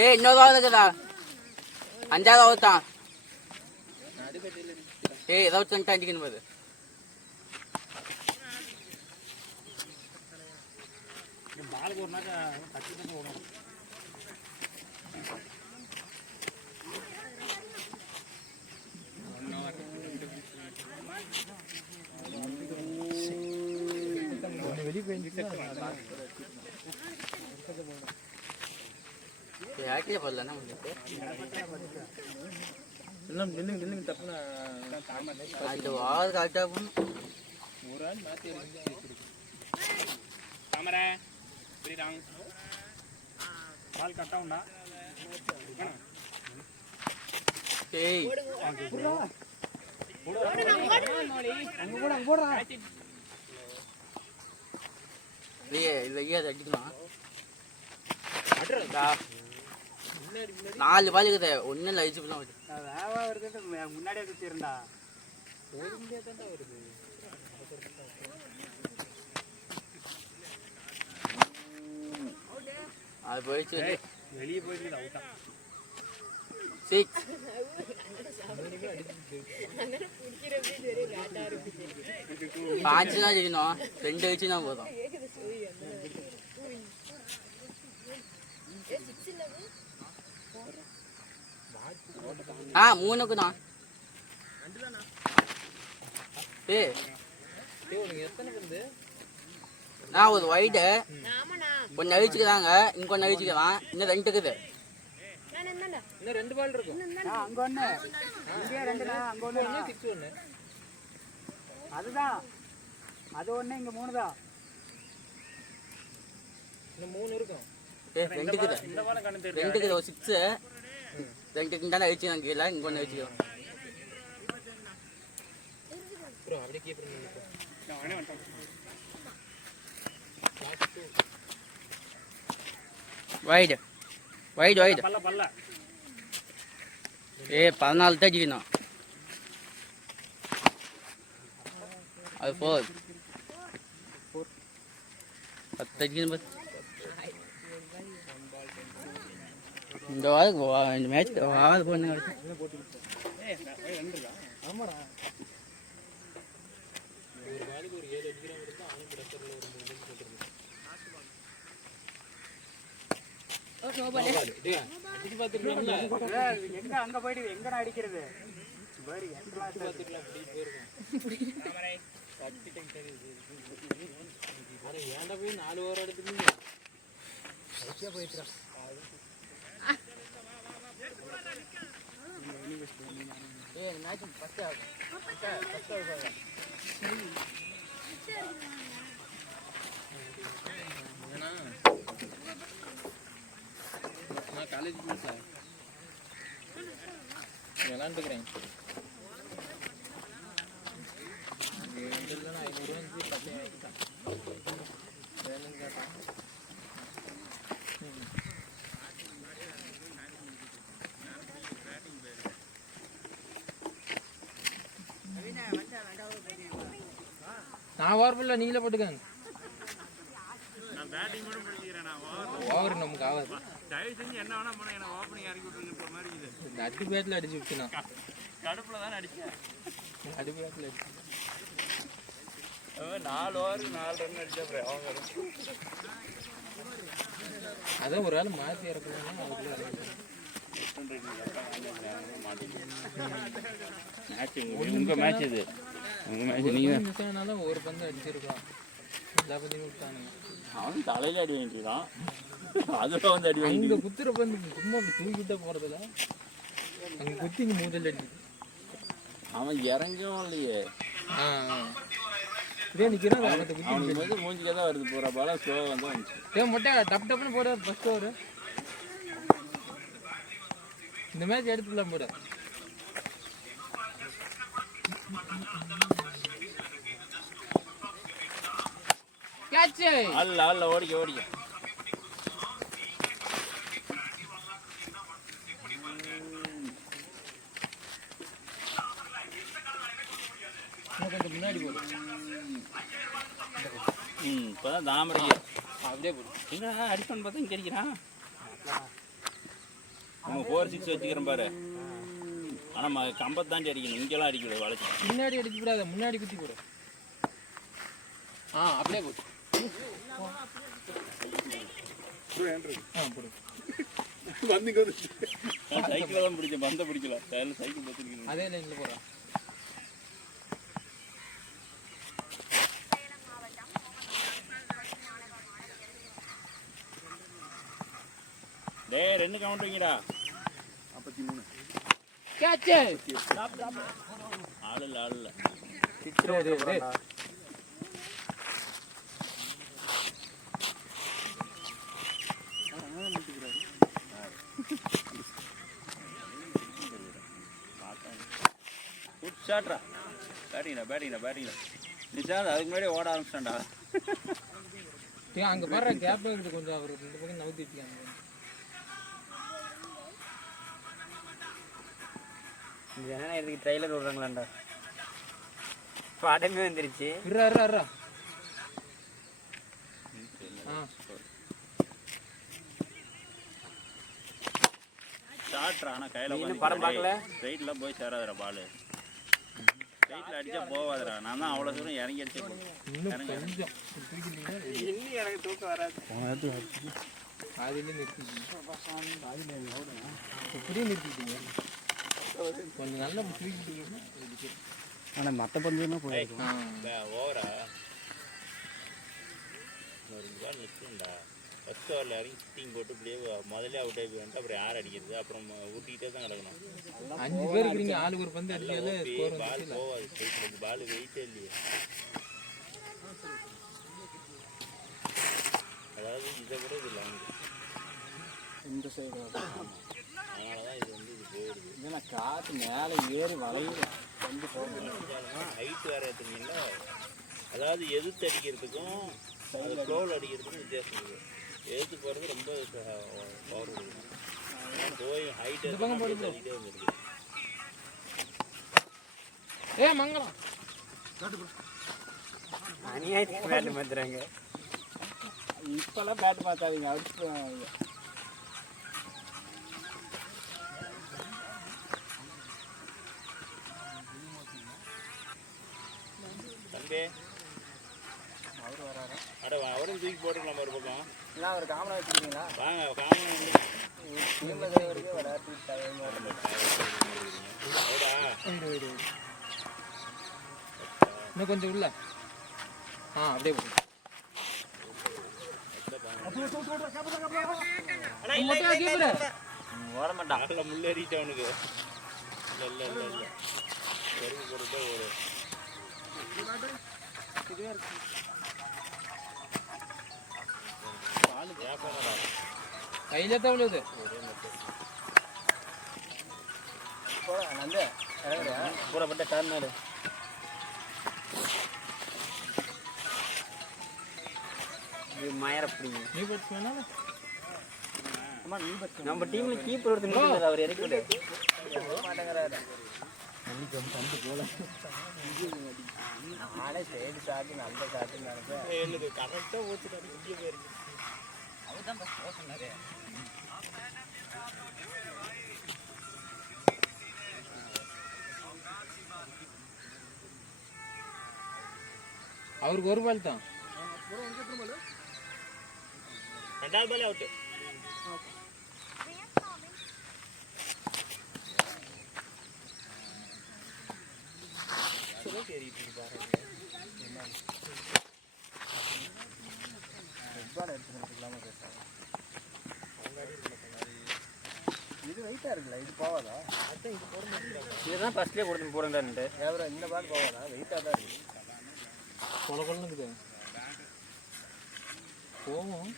ஏய் இன்னொரு வாங்கடா 5வது అవుతాం ஏய் ஏதாவது அடிக்கணும் பாரு ஆளுக்கு ஒரு நாள் கட்டி தான் ஓடும். வெளியே போய் யார்கிட்ட போடலன்னா எல்லாம் நின்று தப்புனா அது ஆள் கரெக்டாகும். ஒரு ஆள் மாற்றி தாமரை புரியுதாங்க பால் கட்டாவுண்டா ஏய் வெய்யா அடிக்கலாம். 4 பால் இருக்குது, ஒன்றும் இல்லை அழிச்சு போலாம். வேவா இருக்கிறது முன்னாடியே குத்திருந்தா பொறுமையாக தான்டா வருது. அது போயிடுச்சு. வெளியே போயிட்டு அவுட்டா 6 5 தான் அடிக்கணும், 2 அடிச்சுனா போதும். ஆ 3க்கு தான். ஏய் நான் ஒரு ஒயிட்டு கொஞ்சம் அழிச்சுக்கிறாங்க, இங்கே கொஞ்சம் அழிச்சுக்கலாம், இன்னும் 2 இருக்குது. இன்னும் 2 பால் இருக்கும். அங்கே ஒன்று இங்கே 2 அங்கே ஒன்று 6 1 அதுதான் அது ஒன்று இங்கே 3 தான். இன்னும் 3 இருக்கும். 2 இருக்குது, இந்த வாரம் கண்ணு 2 இருக்குது, ஒரு 6 2 தானே அழிச்சுக்கலாம் கீழே, இங்கே ஒன்று அழிச்சுக்கலாம். ப்ரோ அப்படியே கீப்பர் நினைப்போம். Wide wide wide. பல்ல பல்ல 14 தான் அடிக்கணும். அது 4 10 அடிக்கணும். இந்த வாரம் இந்த மேட்ச் வாரம் போன ஆமாடா ஒரு பாலுக்கு ஒரு 7 அடிக்கிற மாதிரி தான் அவனும் பிரஷரில் ஒரு 3 அடிச்சு போட்டுருக்கு. அடிச்சு பார்த்துருக்கோம்ல, எங்க அங்கே போயிட்டு எங்கடா அடிக்கிறது பாரு எங்கெல்லாம் பார்த்துக்கலாம் அப்படி போயிருக்கோம். ஆனால் ஏன்டா போய் 4 ஓவர் எடுத்துக்கீங்க கடைசியாக போயிட்டுறான். மேட்ச் ஃபஸ்ட்டு ஏன்னா நான் காலேஜ் சார் விளாண்டுக்கிறேன். 500 10 வாங்கிட்டான். வேணும்னு கேட்டான். நான் ஓவர் பண்ணல, நீங்களே போட்டுக்கங்க. நான் பேட்டிங் மட்டும் படிக்கிறேன். நான் ஓவர் நமக்கு ஆகாது. தயவு செஞ்சு என்ன வேணா பண்ண என்ன ஓப்பனிங் இறக்கி விட்டுருக்க மாதிரி இருக்குது. இந்த அடி பேட்டில் அடிச்சு விட்டுனா கடுப்புல தானே அடிச்சேன். அடி பேட்டில் அடிச்சு 4 ஓவர் 4 ரன் அடிச்சா அப்புறம் அவங்க அதான் ஒரு ஆள் மாற்றி இறக்கணும்னா அதுக்குள்ள மேட்ச் உங்கள் மேட்ச் இது, உங்கள் மேட்ச் நீங்கள் மிஸ் ஆனாலும் ஒரு பந்து அடிச்சிருக்கலாம். எல்லா பந்தையும் விட்டானுங்க. அவன் தலையில் அடி வாங்கிக்கிறான், அதில் வந்து அடி வாங்கி அங்கே குத்துற பந்து சும்மா அப்படி தூக்கிட்டே போகிறதுல அங்கே குத்தி இங்கே மூதல் அடிக்குது. அவன் இறங்கவும் இல்லையே. இதே நிற்கிறான் அவன் குத்தி அவனுக்கு வந்து மூஞ்சிக்கே தான் வருது, போகிற பால ஸ்லோவாக வந்து வந்துச்சு. மொட்டை டப் டப்புன்னு போட ஃபர்ஸ்ட் ஓவர். இந்த மேட்ச் எடுத்துக்கலாம் போட. அல்ல அல்ல ஓடிக்க ஓடிக்க. கொஞ்சம் முன்னாடி போடு. இப்போதான் தாமரைக்கு அப்படியே போடு. எங்க அடிப்பான்னு பார்த்தா இங்கே அடிக்கிறான். நம்ம 4-6 வச்சுக்கிறேன் பாரு. ஆனால் கம்பத்தை தாண்டி அடிக்கணும், இங்கெல்லாம் அடிக்கக்கூடாது, வளைச்சி. முன்னாடி அடிச்சு விடாத, முன்னாடி குத்தி போடு. அப்படியே போடு. போடு. வந்தீங்க சைக்கிள் தான் பிடிச்ச பந்த பிடிக்கல சைக்கிள் பார்த்துருக்கீங்க. அதே லைனில் போடுறேன். டேய் 2 கவுண்ட் வைங்கடா. 53 கேட்சு. ஆள் இல்ல குட் ஷாட்ரா. பேட்டிங்டா நிஷாந்த் அதுக்கு முன்னாடி ஓட ஆரம்பிச்சிட்டான்டா. அங்கே பாரு கேப் இருக்குது கொஞ்சம். அவர் இந்த பக்கம் நவுத்திட்டாங்க. இந்த ஜனநாயகத்துக்கு ட்ரெய்லர் விடுறாங்களாண்டா. படமே வந்துருச்சு. இருறா. ஷாட்ரா. ஆனால் கையில் படம் பார்க்கல. ஸ்ட்ரைட்லாம் போய் சேராதடா பால். ஸ்ட்ரைட்டில் அடித்தா போவாதடா. நான் தான் அவ்வளோ தூரம் இறங்கி அடிச்சு இன்னும் கொஞ்சம் இன்னும் எனக்கு தூக்கம் வராது. பாதியிலே நிறுத்திட்டீங்க. இப்படியே நிறுத்திட்டீங்க. கொஞ்சம் நல்லா தூக்கிட்டீங்கன்னா. ஆனால் மற்ற பந்தயமாக போயிருக்கோம். ஓவரா ஒரு பால் நிற்கும்டா. ஃபஸ்ட் ஓவரில் இறங்கி சிட்டிங் போட்டு இப்படியே முதல்ல அவுட் ஆகி வந்துட்டு அப்புறம் யார் அடிக்கிறது? அப்புறம் ஊட்டிக்கிட்டே தான் கிடக்கணும். 5 பேர் இருக்கிறீங்க. ஆளுக்கு ஒரு பந்து அடிக்காத ஸ்கோர் பால் போவாது. ஸ்ட்ரைட்டில் பால் வெயிட்டே இல்லையே. அதாவது இதை விட இது லாங். இந்த சைடு அதனால தான் இது வந்து இது போயிடுது. ஏன்னா காற்று மேலே ஏறி வளையுது. வந்து ஹைட் வேறு எடுத்துனீங்கன்னா அதாவது எதிர்த்து அடிக்கிறதுக்கும் அது ஃப்ளோவில் அடிக்கிறதுக்கும் வித்தியாசம் இருக்குது. எதிர்த்து போகிறது ரொம்ப பவர் கொடுக்கும். போய் ஹைட் அடிக்கிட்டே வந்துருக்கு. மங்களம் அநியாயத்துக்கு பேட்டு மாத்துறாங்க. இப்பெல்லாம் பேட்டு மாத்தாதீங்க. அடிச்சு தம்பி அவர் வராரா? அவரும் தூக்கி போட்டுக்கலாம் ஒரு பக்கம். இல்லை அவர் காமரா வச்சுருக்கீங்களா? வாங்க காமன் வரைக்கும் விளையாட்டு இன்னும் கொஞ்சம் உள்ள. அப்படியே போடு. ஓட மாட்டான். அதில் முள்ளேறிட்டு அவனுக்கு. இல்லை செருப்பு போட்டுட்டு ஒரு பால் கேட்பானடா. கையில தான் உள்ளது. பூரப்பட்ட டர்னர் மயரப்பிடிங்க. நீ பட்ஸ் வேணாம். நம்ம டீம்ல கீப்பர் ஒருத்தர் அவர் இறக்கி விட மாட்டேங்கிறாரு. நானே சைடு சாட்டு நல்ல சாட்டுன்னு நினைப்பேன். எனக்கு கரெக்டாக ஓச்சுட்டாரு. இங்கே போயிருக்கு. அவர் தான் பஸ் சொன்னாரு. அவருக்கு ஒரு பால் தான். 2வது பால் அவுட்டு. இது வெயிட்டா இருக்குல்ல, இது போவாதா? இதுதான் ஃபர்ஸ்ட்லேயே கொடுத்து போடுங்கன்ட்டு. இந்த பால் போவாதா? வெயிட்டாக தான் இருக்கு. கொலன்னு இருக்குது. போவோம்.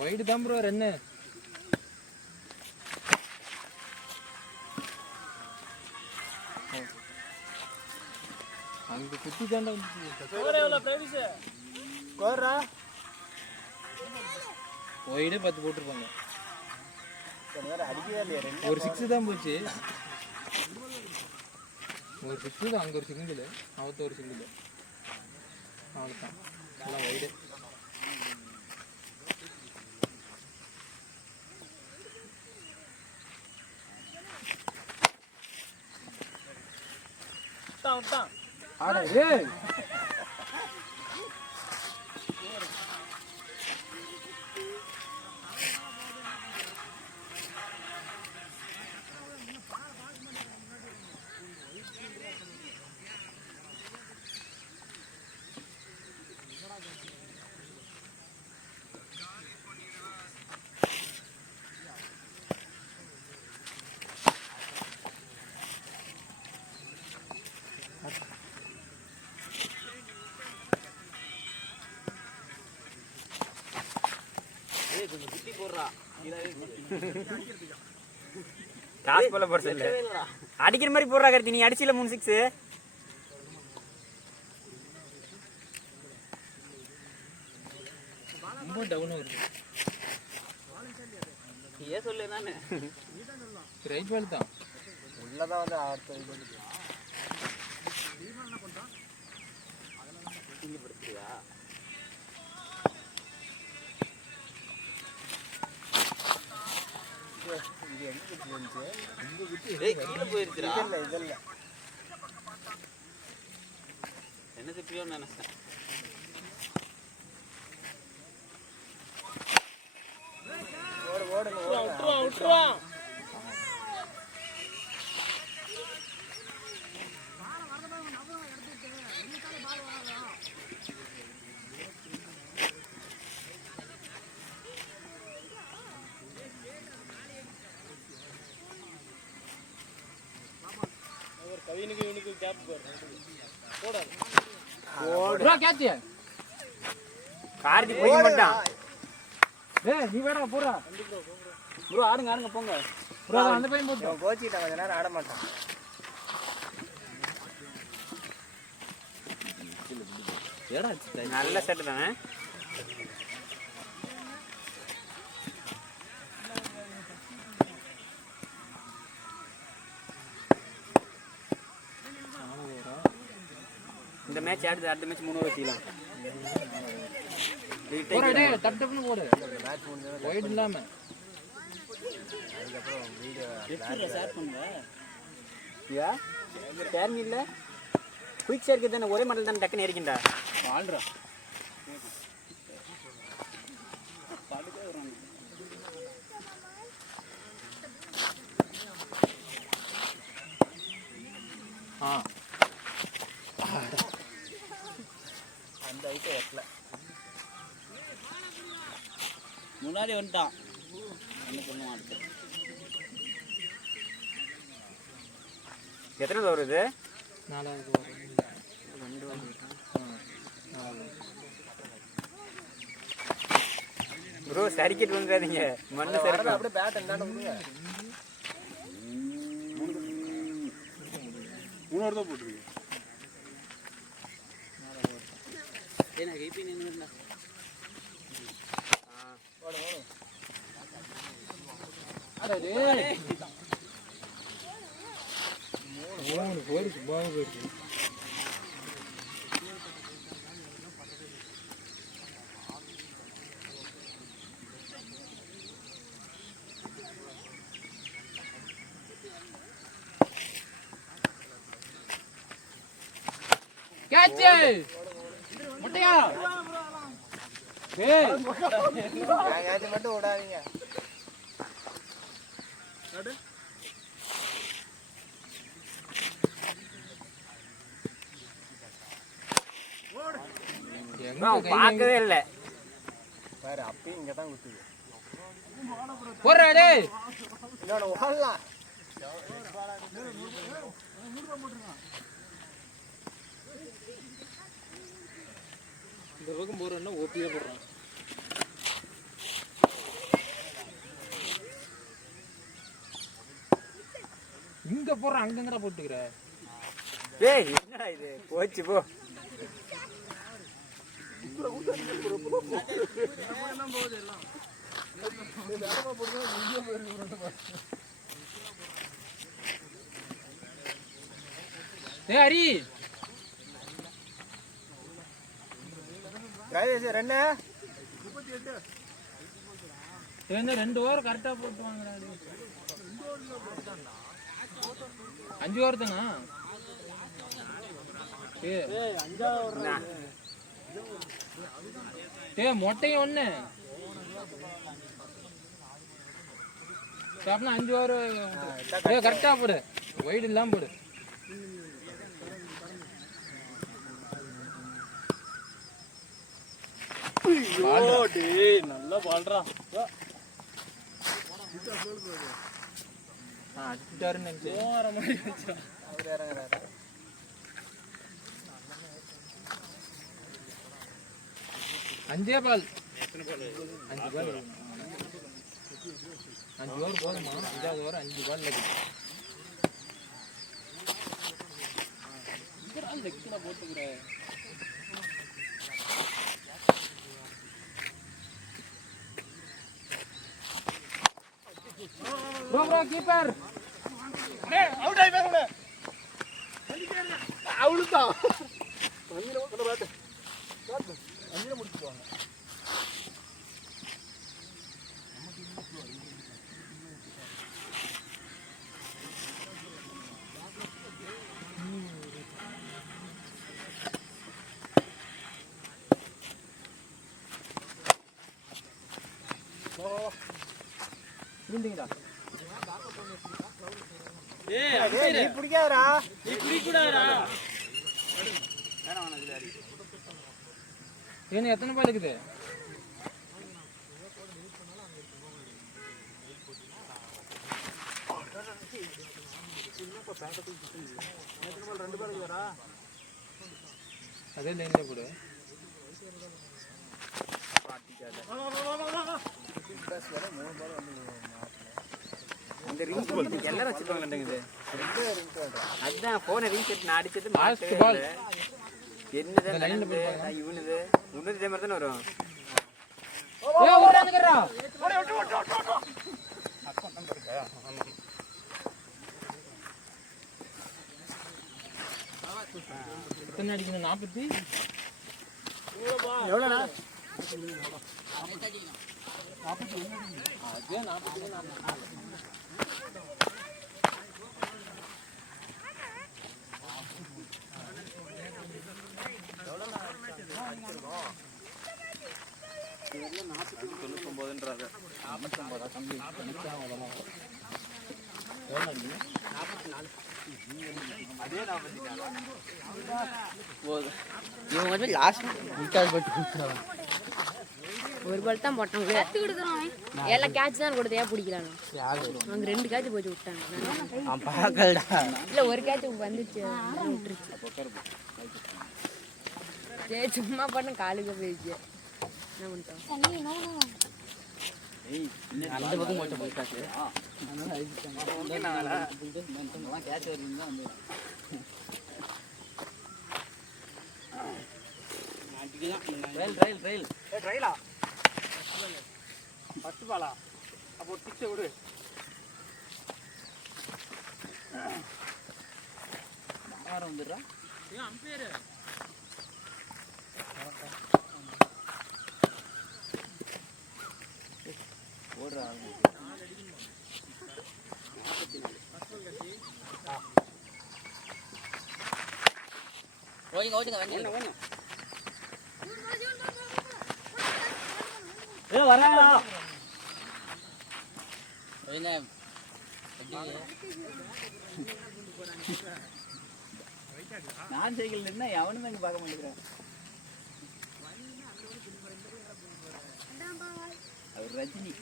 வைடு தான் ப்ரோ ரன்னு. அங்கே குத்தி தாண்டா வைடு 10 போட்டிருப்பாங்க. அடிக்கவே இல்லையா? ஒரு 6 தான் போச்சு. ஒரு 6 தான். அங்கே ஒரு சிங்கிள், அவத்த ஒரு சிங்கிள். அவ்வளோதான் எல்லாம் வைடு. காசு போல போற இல்ல அடிக்கிற மாதிரி போடுறா கருத்தி. நீ அடிச்சில 3 6 ரொம்ப டவுன் வருது. ஏன் சொல்லு நானு ரைட் பால் தான் உள்ளதான் வந்து அடுத்த இங்க படுத்துறியா? ஏய் கீழே போயிருச்சுடா. இதல்ல என்ன திப்பியோன்னு நினைச்சேன். விட்டுருவா. Bro catch. கார்த்தி போய் மாட்டான். நீ வேடா போறா ப்ரோ ஆடுங்க போங்க. ப்ரோ அந்த பையன் போட்டு கோச்சிட்டான் கொஞ்ச நேரம் ஆட மாட்டான். ஏடா நல்ல செட் தானே. இந்த மேட்ச் ஆடுது. அடுத்த மேட்ச் 3 ஓவர் செய்யலாம். போடா டேய் டப் டப்னு போடு. வைட் இல்லாம எப்படி ஷேர் பண்ணுங்க. யா ஷேர் இல்ல குயிக் ஷேர் தானே. ஒரே மாடல் தானே டக்குன்னு ஏறிக்கிண்டா. ஆல்ரா அந்த ஐட்டம் எட்டல. முன்னாடி வந்துட்டான். என்ன பண்ணுவான் அடுத்து? எத்தனை வருது? 4வது ஓவர். 2 வந்து ப்ரோ சரிக்கெட் வந்துடாதீங்க. மண்ணு சரி அப்படியே பேட் என்னன்னு விடுங்க. 3 ஓவர் தான் போட்டுருக்கு. ஏன்னா கைப்பி நின்னுடா. அட டேய் 3 போர் சும்மாவே போயிடுச்சு. கேட்ச் முட்டையா டேய் கேட்ச் மட்டும் ஓடாதீங்க. பார்க்கவே இல்லை பாரு. அப்பயும் இங்கே தான் குத்துது. போடுறா டேய். இன்னொன்று ஓடலாம். இந்த பக்கம் போறேன்னா ஓபியே போடுறான். இங்க போடுறான் அங்கங்கடா போட்டுக்கிற. டேய் என்னடா இது போச்சு போ. டேய் ஹரி என்ன 2 ஓவர் கரெக்டா போட்டு வாங்குறாரு. 5 ஓவர் தானா? மொட்டையும் ஒண்ணு சாப்பினா 5 ஓவர் கரெக்டா போடு, வைடு இல்லாம போடு. நல்லா பால்றா. அடிச்சுட்டாருன்னு நினைச்சேன். போற மாதிரி இருந்துச்சு. அவர் இறங்குறாரு. 5 பால். 5 பால். 5 ஓவர் போதுமா? 5வது ஓவர் 5 பால் இருக்கு. போட்டுக்கிறேன். ப்ரோ கீப்பர் அவுட் ஆயிட்டாங்க. அவுட்தான். அஞ்சில கொண்டு பாத்து. அஞ்சில முடிச்சுவாங்க. நீ பிடிக்காதடா. நீ பிடிக்கூடாதா? ஏன்னா எத்தனை பால் இருக்குது? அதே லைன்ல போடு. இந்த ரிங் எல்லாரும் வச்சுப்பாங்க மாட்டேங்குது. அதுதான் போனை ரிங் செட் நான் அடிச்சது Last மாட்டவே ball. இல்லை. என்னதான் நடந்தது? இவனுது உன்னது இதே மாதிரி தானே வரும். ஓடுறானுங்கறா. எத்தனை அடிக்கணும்? 40. எவ்வளோண்ணா? அதே 40. இவன் வந்து லாஸ்ட் ஒரு பால் தான் போட்டாங்க. எல்லாம் கேட்ச் தான் கொடுத்து ஏன் பிடிக்கிறாங்க? அங்க 2 கேட்ச் போச்சு விட்டாங்க. இல்ல ஒரு கேட்ச் வந்துச்சு விட்டுருச்சு. சரி சும்மா பண்ண காலுக்கு போயிடுச்சு. என்ன பண்ணிட்டோம்? அந்த பக்கம் போயிட்டு போயிட்டாச்சு. ரயிலா ஃபர்ஸ்ட் பாலா? அப்போ ஒரு 6 விடு. வந்துடுறா. ஏன் அம்பேர் ஓடுறா. ஓடுங்க ஓடுங்க. வராடா. நான் சைக்கிள் நின்னா எவனும் அங்கே பார்க்க மாட்டேங்கிறேன். அவர் ரஜினி.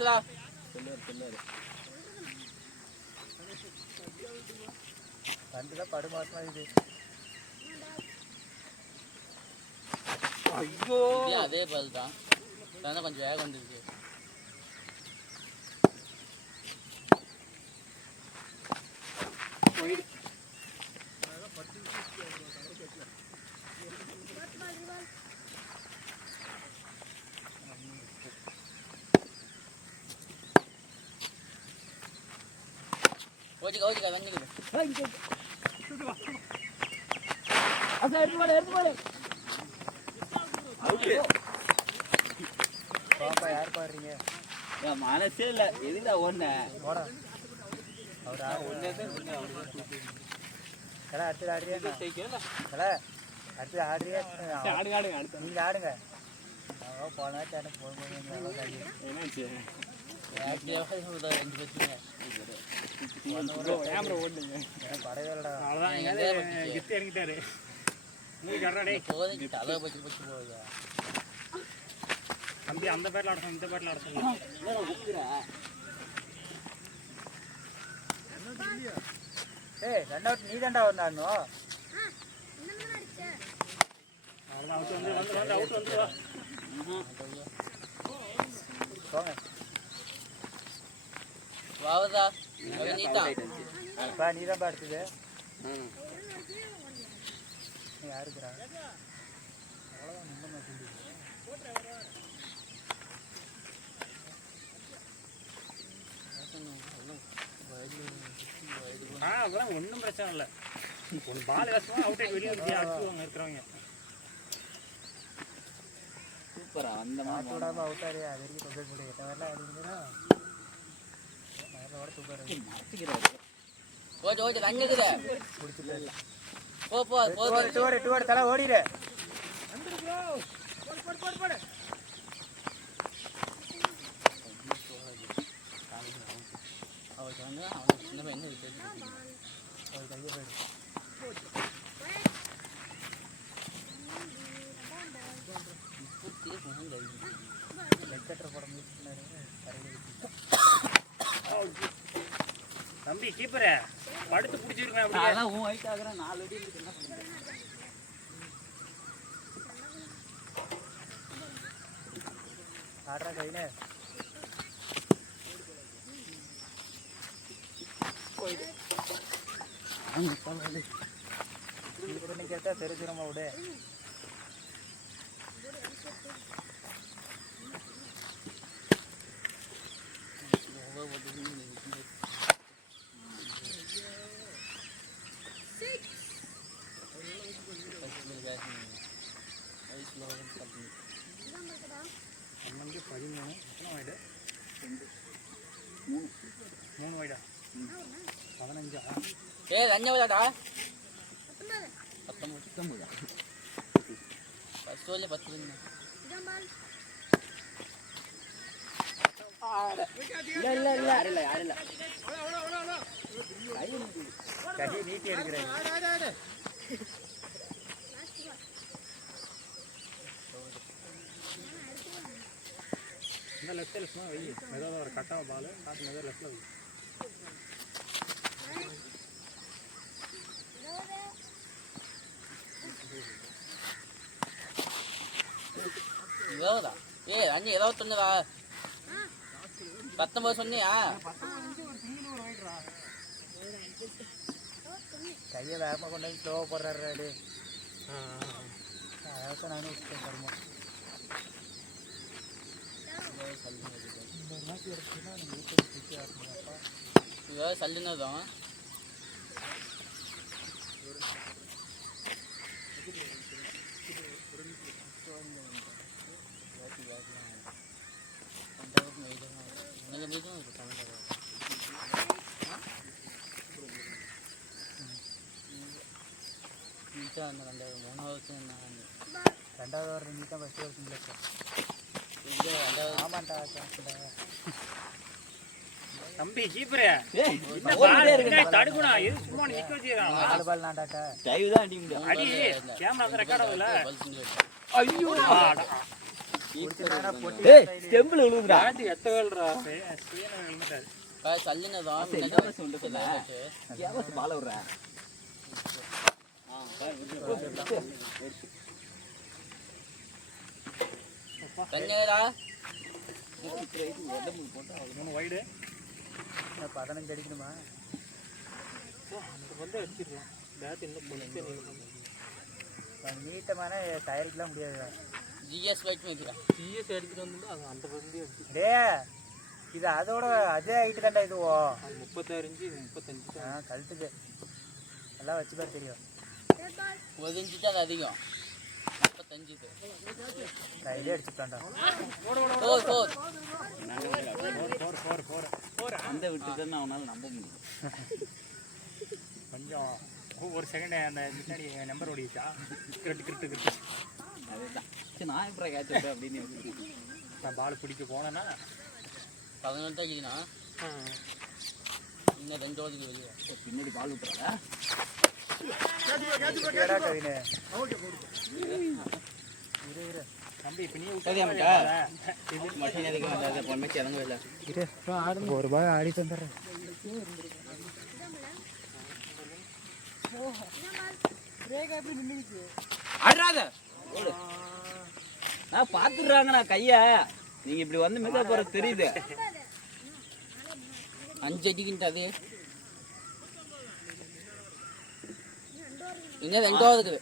சொல்லுவார். கண்டுதான் படுமாசமா இது. ஐயோ அதே பால் தான். கொஞ்சம் வேகம் வந்துருக்கு. ஓடிக்க ஓடிக்க வந்துக்குது பாப்பா யார் பாடுறீங்க மனசே இல்ல எதுடா ஒண்ணு போடா அவர் எல்லாம் அடுத்தது ஆடுறியா எல்லாம் அடுத்தது ஆடுறியா நீங்க ஆடுங்க போன சேட்டை என்னாச்சு படவேலடா அவ்வளோதான் எங்கேயாவது கிஃப்ட் இறங்கிட்டாரு மூணு கர்றாடே தலை பச்சு பச்சு போகுதா தம்பி அந்த பேரில் ஆட இந்த பேரில் ஆட சொல்லு ஏய் ரெண்டாவது நீ தாண்டா வந்தானோ அவ்வளோதான் அவுட் வந்து அவுட் வந்துடுவா போங்க வாவதா நீதா பா நீ தான் அடுத்தது நீ யாருக்குறா அதெல்லாம் ஒன்றும் பிரச்சனை இல்லை ஒரு பால் வேசமாக அவுட் ஆகி வெளியே வந்து அடிச்சுவாங்க இருக்கிறவங்க சூப்பரா அந்த மாட்டு விடாம அவுட்டாரு அது வரைக்கும் கம்ப்ளீட் பண்ணி எட்ட வரலாம் அப்படிங்கன்னா நேரில் சூப்பர் ஓடி ஓடி தண்ணிக்குது பிடிச்சிட்டு போ போ போ டூ தலை ஓடிடு அவருக்கு வந்து அவனுக்கு சின்ன பையன் விட்டு அவர் கையை போயிடு லெக்கெட்டர் போட முயற்சி பண்ணாரு தம்பி கீப்பரே படுத்து பிடிச்சிருக்கேன் அப்படியே அதான் உன் ஹைட் ஆகுற 4 அடி இருக்கு என்ன பண்ணுங்க ஆடுறா கையில இப்படி கேட்டா தெரிஞ்சிரமா விடு அம்மனுக்கு 13 எத்தனை வைடு 3 வைடா 15 ஏய் ரஞ்சவடா 19 ஃபர்ஸ்ட் ஓவர்ல 10 ரன் இல்ல யாரில்ல கை நீட்டி எடுக்கிறேன் இந்த லெஃப்ட் லெஃப்ட் வை ஏதாவது ஒரு கட்டாக பால் காட்டு ஏதாவது லெஃப்டில் வை இருபதா ஏய் அஞ்சு 21டா 19 சொன்னியா கையை வேகமாக கொண்டு வந்து ஸ்லோவாக போடுறாரு அடி அதான் நானும் விட்டுட்டேன் கருமா இந்த மேட்ச் எடுத்துன்னா நீங்கள் வீட்டில் சுற்றி ஆடணுங்கப்பா இதாவது சல்லுனதும் ரெண்டாவது வாரம் நீ தான் ஃபஸ்ட்டு வருஷம் ஆமாண்டா தம்பி கீப்பரே தடுக்கணும் எது சும்மா நிக்க வச்சுக்கிறான் 4 பால் நாண்டாக்கா அடி கேமரா ரெக்கார்ட் ஆகுதுல ஐயோ டெம்பிள் விழுகுறா சல்லுனதும் பால விடுற தண்ணீரா 3 வைடு 15 அடிக்கணுமா வந்து அடிச்சிடலாம் பேட் இன்னும் நீட்டமான தயாரிக்கலாம் முடியாது ஜிஎஸ் வெயிட் பண்ணிக்கிறேன் சிஎஸ் அடிச்சுட்டு வந்து அது அந்த பகுதி டே இது அதோட அதே ஹைட்டு தான்டா இதுவோ. 36 இன்ச்சு 35 கழுத்துக்கு நல்லா வச்சு பாரு தெரியும். ஒதுஞ்சிட்டு அது அதிகம் 45 கையிலே அடிச்சுட்டான்டா. அந்த விட்டுட்டு அவனால நம்ப முடியும். கொஞ்சம் ஒரு செகண்ட் அந்த முன்னாடி நம்பர் ஓடிச்சா கிரிட்டு அதுதான் சரி நான் எப்படி கேட்ச் விட்டேன் அப்படின்னு நான் பால் பிடிக்க போனேன்னா 11 தான் இருக்குதுண்ணா இன்னும் 2 ஓவருக்கு வெளியே பின்னாடி பால் விட்டுறா கவினு தம்பி இப்போ நீ மஷின் எதுக்கு வந்தாது பொண்ணுமே இறங்கவே இல்லை ஒரு ரூபாய் ஆடி தந்துடுறேன். ஆடுறாத நான் பார்த்துடுறாங்கண்ணா கையா நீங்க இப்படி வந்து மிக போற தெரியுது 5 அடிக்கிட்ட அது இன்னும் 2 இருக்குது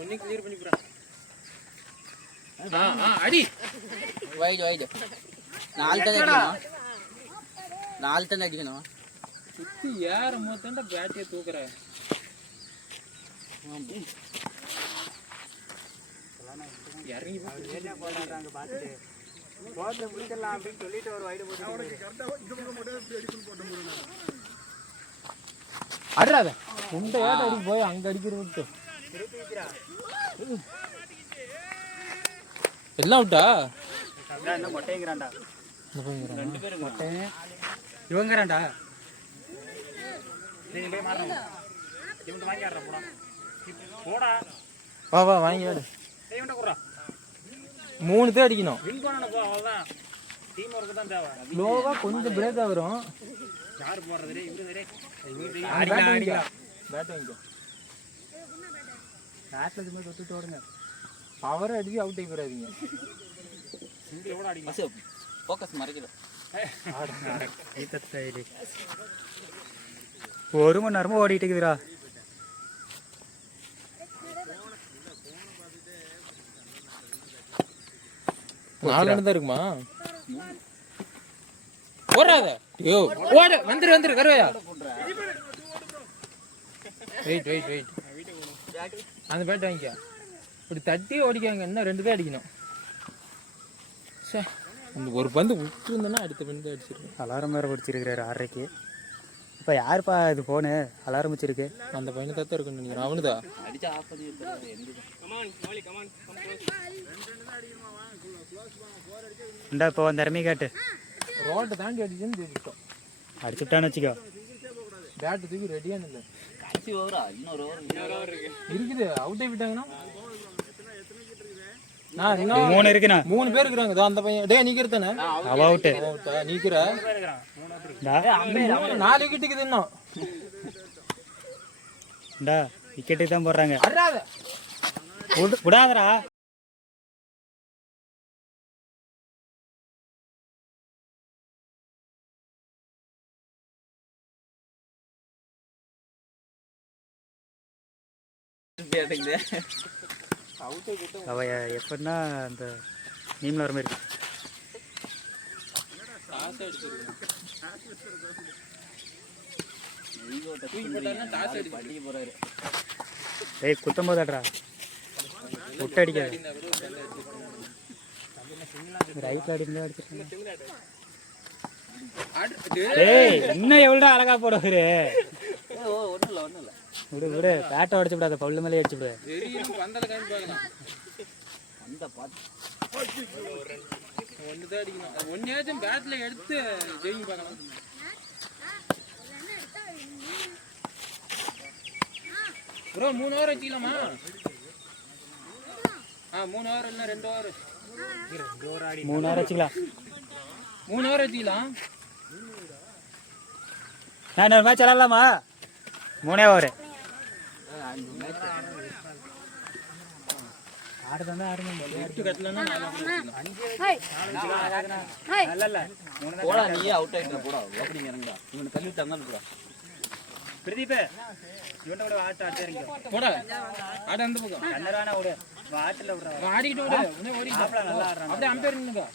ஒண்ணு கிளியர் பண்ணி போறா. அடி வைடு 4 தான் அடிக்கணும் 4 தான் அடிக்கணும் சுத்தி ஏற மொத்தம் பேட்டியை தூக்குற. இறங்கி போடுறாங்க பார்த்துட்டு போட்டில் பிடிக்கலாம் அப்படின்னு சொல்லிட்டு ஒரு வைடு போட்டு அடிறாத உண்டை ஏட்ட அடி போய் அங்க அடிக்கிற விட்டு எல்லாம் விட்டா என்ன மொட்டைங்கிறான்டா. 2 பேரும் இவங்கிறான்டா. நீ போய் மாறணும் இவன் வாங்கி ஆடுற போடா போடா வா வாங்கி ஆடு. இவன்ட்ட கூடா 3 தான் அடிக்கணும். வின் பண்ணணும் போ அவ்வளோதான். டீம் ஒர்க்கு தான் தேவை. ஸ்லோவா கொஞ்சம் பிரேக் வரும். யார் போடுறது இவரு அடிக்கலாம் பேட் வாங்கிக்கோ. பேட்டில் இதுமாதிரி தொட்டுட்டு ஓடுங்க. பவர் அடிச்சு அவுட் ஆகி போறாதீங்க. சிங்கிள் கூட அடிக்கலாம். ஃபோக்கஸ் மறைக்கிறோம் 1 மணி நேரமா ஓடிட்டு இருக்குதுடா. நாலு தான் இருக்குமா ஓடாத ஐயோ ஓட வந்துரு கருவையா வெயிட் அந்த பேட் வாங்கிக்க. இப்படி தட்டி ஓடிக்காங்க. இன்னும் 2 தான் அடிக்கணும். அந்த ஒரு பந்து விட்டுருந்தேன்னா அடுத்த பந்து அடிச்சிருக்கேன். அலாரம் வேறு பிடிச்சிருக்கிறாரு 6:30. இப்போ யாருப்பா இது ஃபோனு அலாரம் வச்சிருக்கு? அந்த பையனை தான் இருக்குன்னு நினைக்கிறேன். அவனுதான் அடிச்சா ஆஃப் பண்ணி இந்தா இப்போ அந்த இறமி கேட்டு ரோட்டை தாண்டி அடிச்சுன்னு தெரிவிட்டோம். அடிச்சுட்டான்னு வச்சுக்கோ. பேட்டு தூக்கி ரெடியாக நின்று கடைசி ஓவரா இன்னொரு ஓவர் இருக்குது. அவுட் ஆகி விட்டாங்கன்னா 3 இருக்குண்ணா. 3 பேர் இருக்கிறாங்க. அந்த பையன் டே நீக்கிறதானே அவ அவுட்டு நீக்கிற 4 விக்கெட் இருக்குது. இன்னும் விக்கெட்டுக்கு தான் போடுறாங்க. அடாத விடாதரா. அவ எப்படின்னா அந்த நீம்ல வர மாதிரி ஏய் குத்தம் போதாட்ரா விட்டு அடிக்காது. ரைட்ல அடிந்தா அடிச்சிருக்கேன். ஏய் இன்னும் எவ்வளோ அழகா போடுவாரு. ஒன்றும் இல்லை விடு பேட்டை அடிச்சு விடாத. பல்லு மேலே அடிச்சு விடு. அந்த பார்த்து ஒன்று தான் அடிக்கணும். ஒன்னையாச்சும் பேட்டில் எடுத்து ஜெயிங்க பார்க்கலாம். ப்ரோ 3 ஓவர் வச்சுக்கலாமா? 3 ஓவர் இல்லை 2 ஓவர் 3 நேரம் வச்சுக்கலாம். 3 ஓவர் வச்சுக்கலாம். நான் ஒரு மேட்ச் விளாட்லாமா? 3 ஓவர் ஆடுதான் ஆடுங்க விட்டு கட்டலன்னா இல்ல போடா நீயே அவுட் ஆயிட்ட போடா ஓப்பனிங் இறங்கடா இவனை தள்ளி விட்டு இருந்தாலும் போடா பிரதீப் இவன்ட கூட ஆட்ட இறங்கி போடா ஆட அந்த பக்கம் கண்ணரான விடு ஆட்டில் விடுறா ஆடிக்கிட்டு விடு ஓடி நல்லா ஆடுறான் அப்படியே அம்பேர் நின்னுக்கோ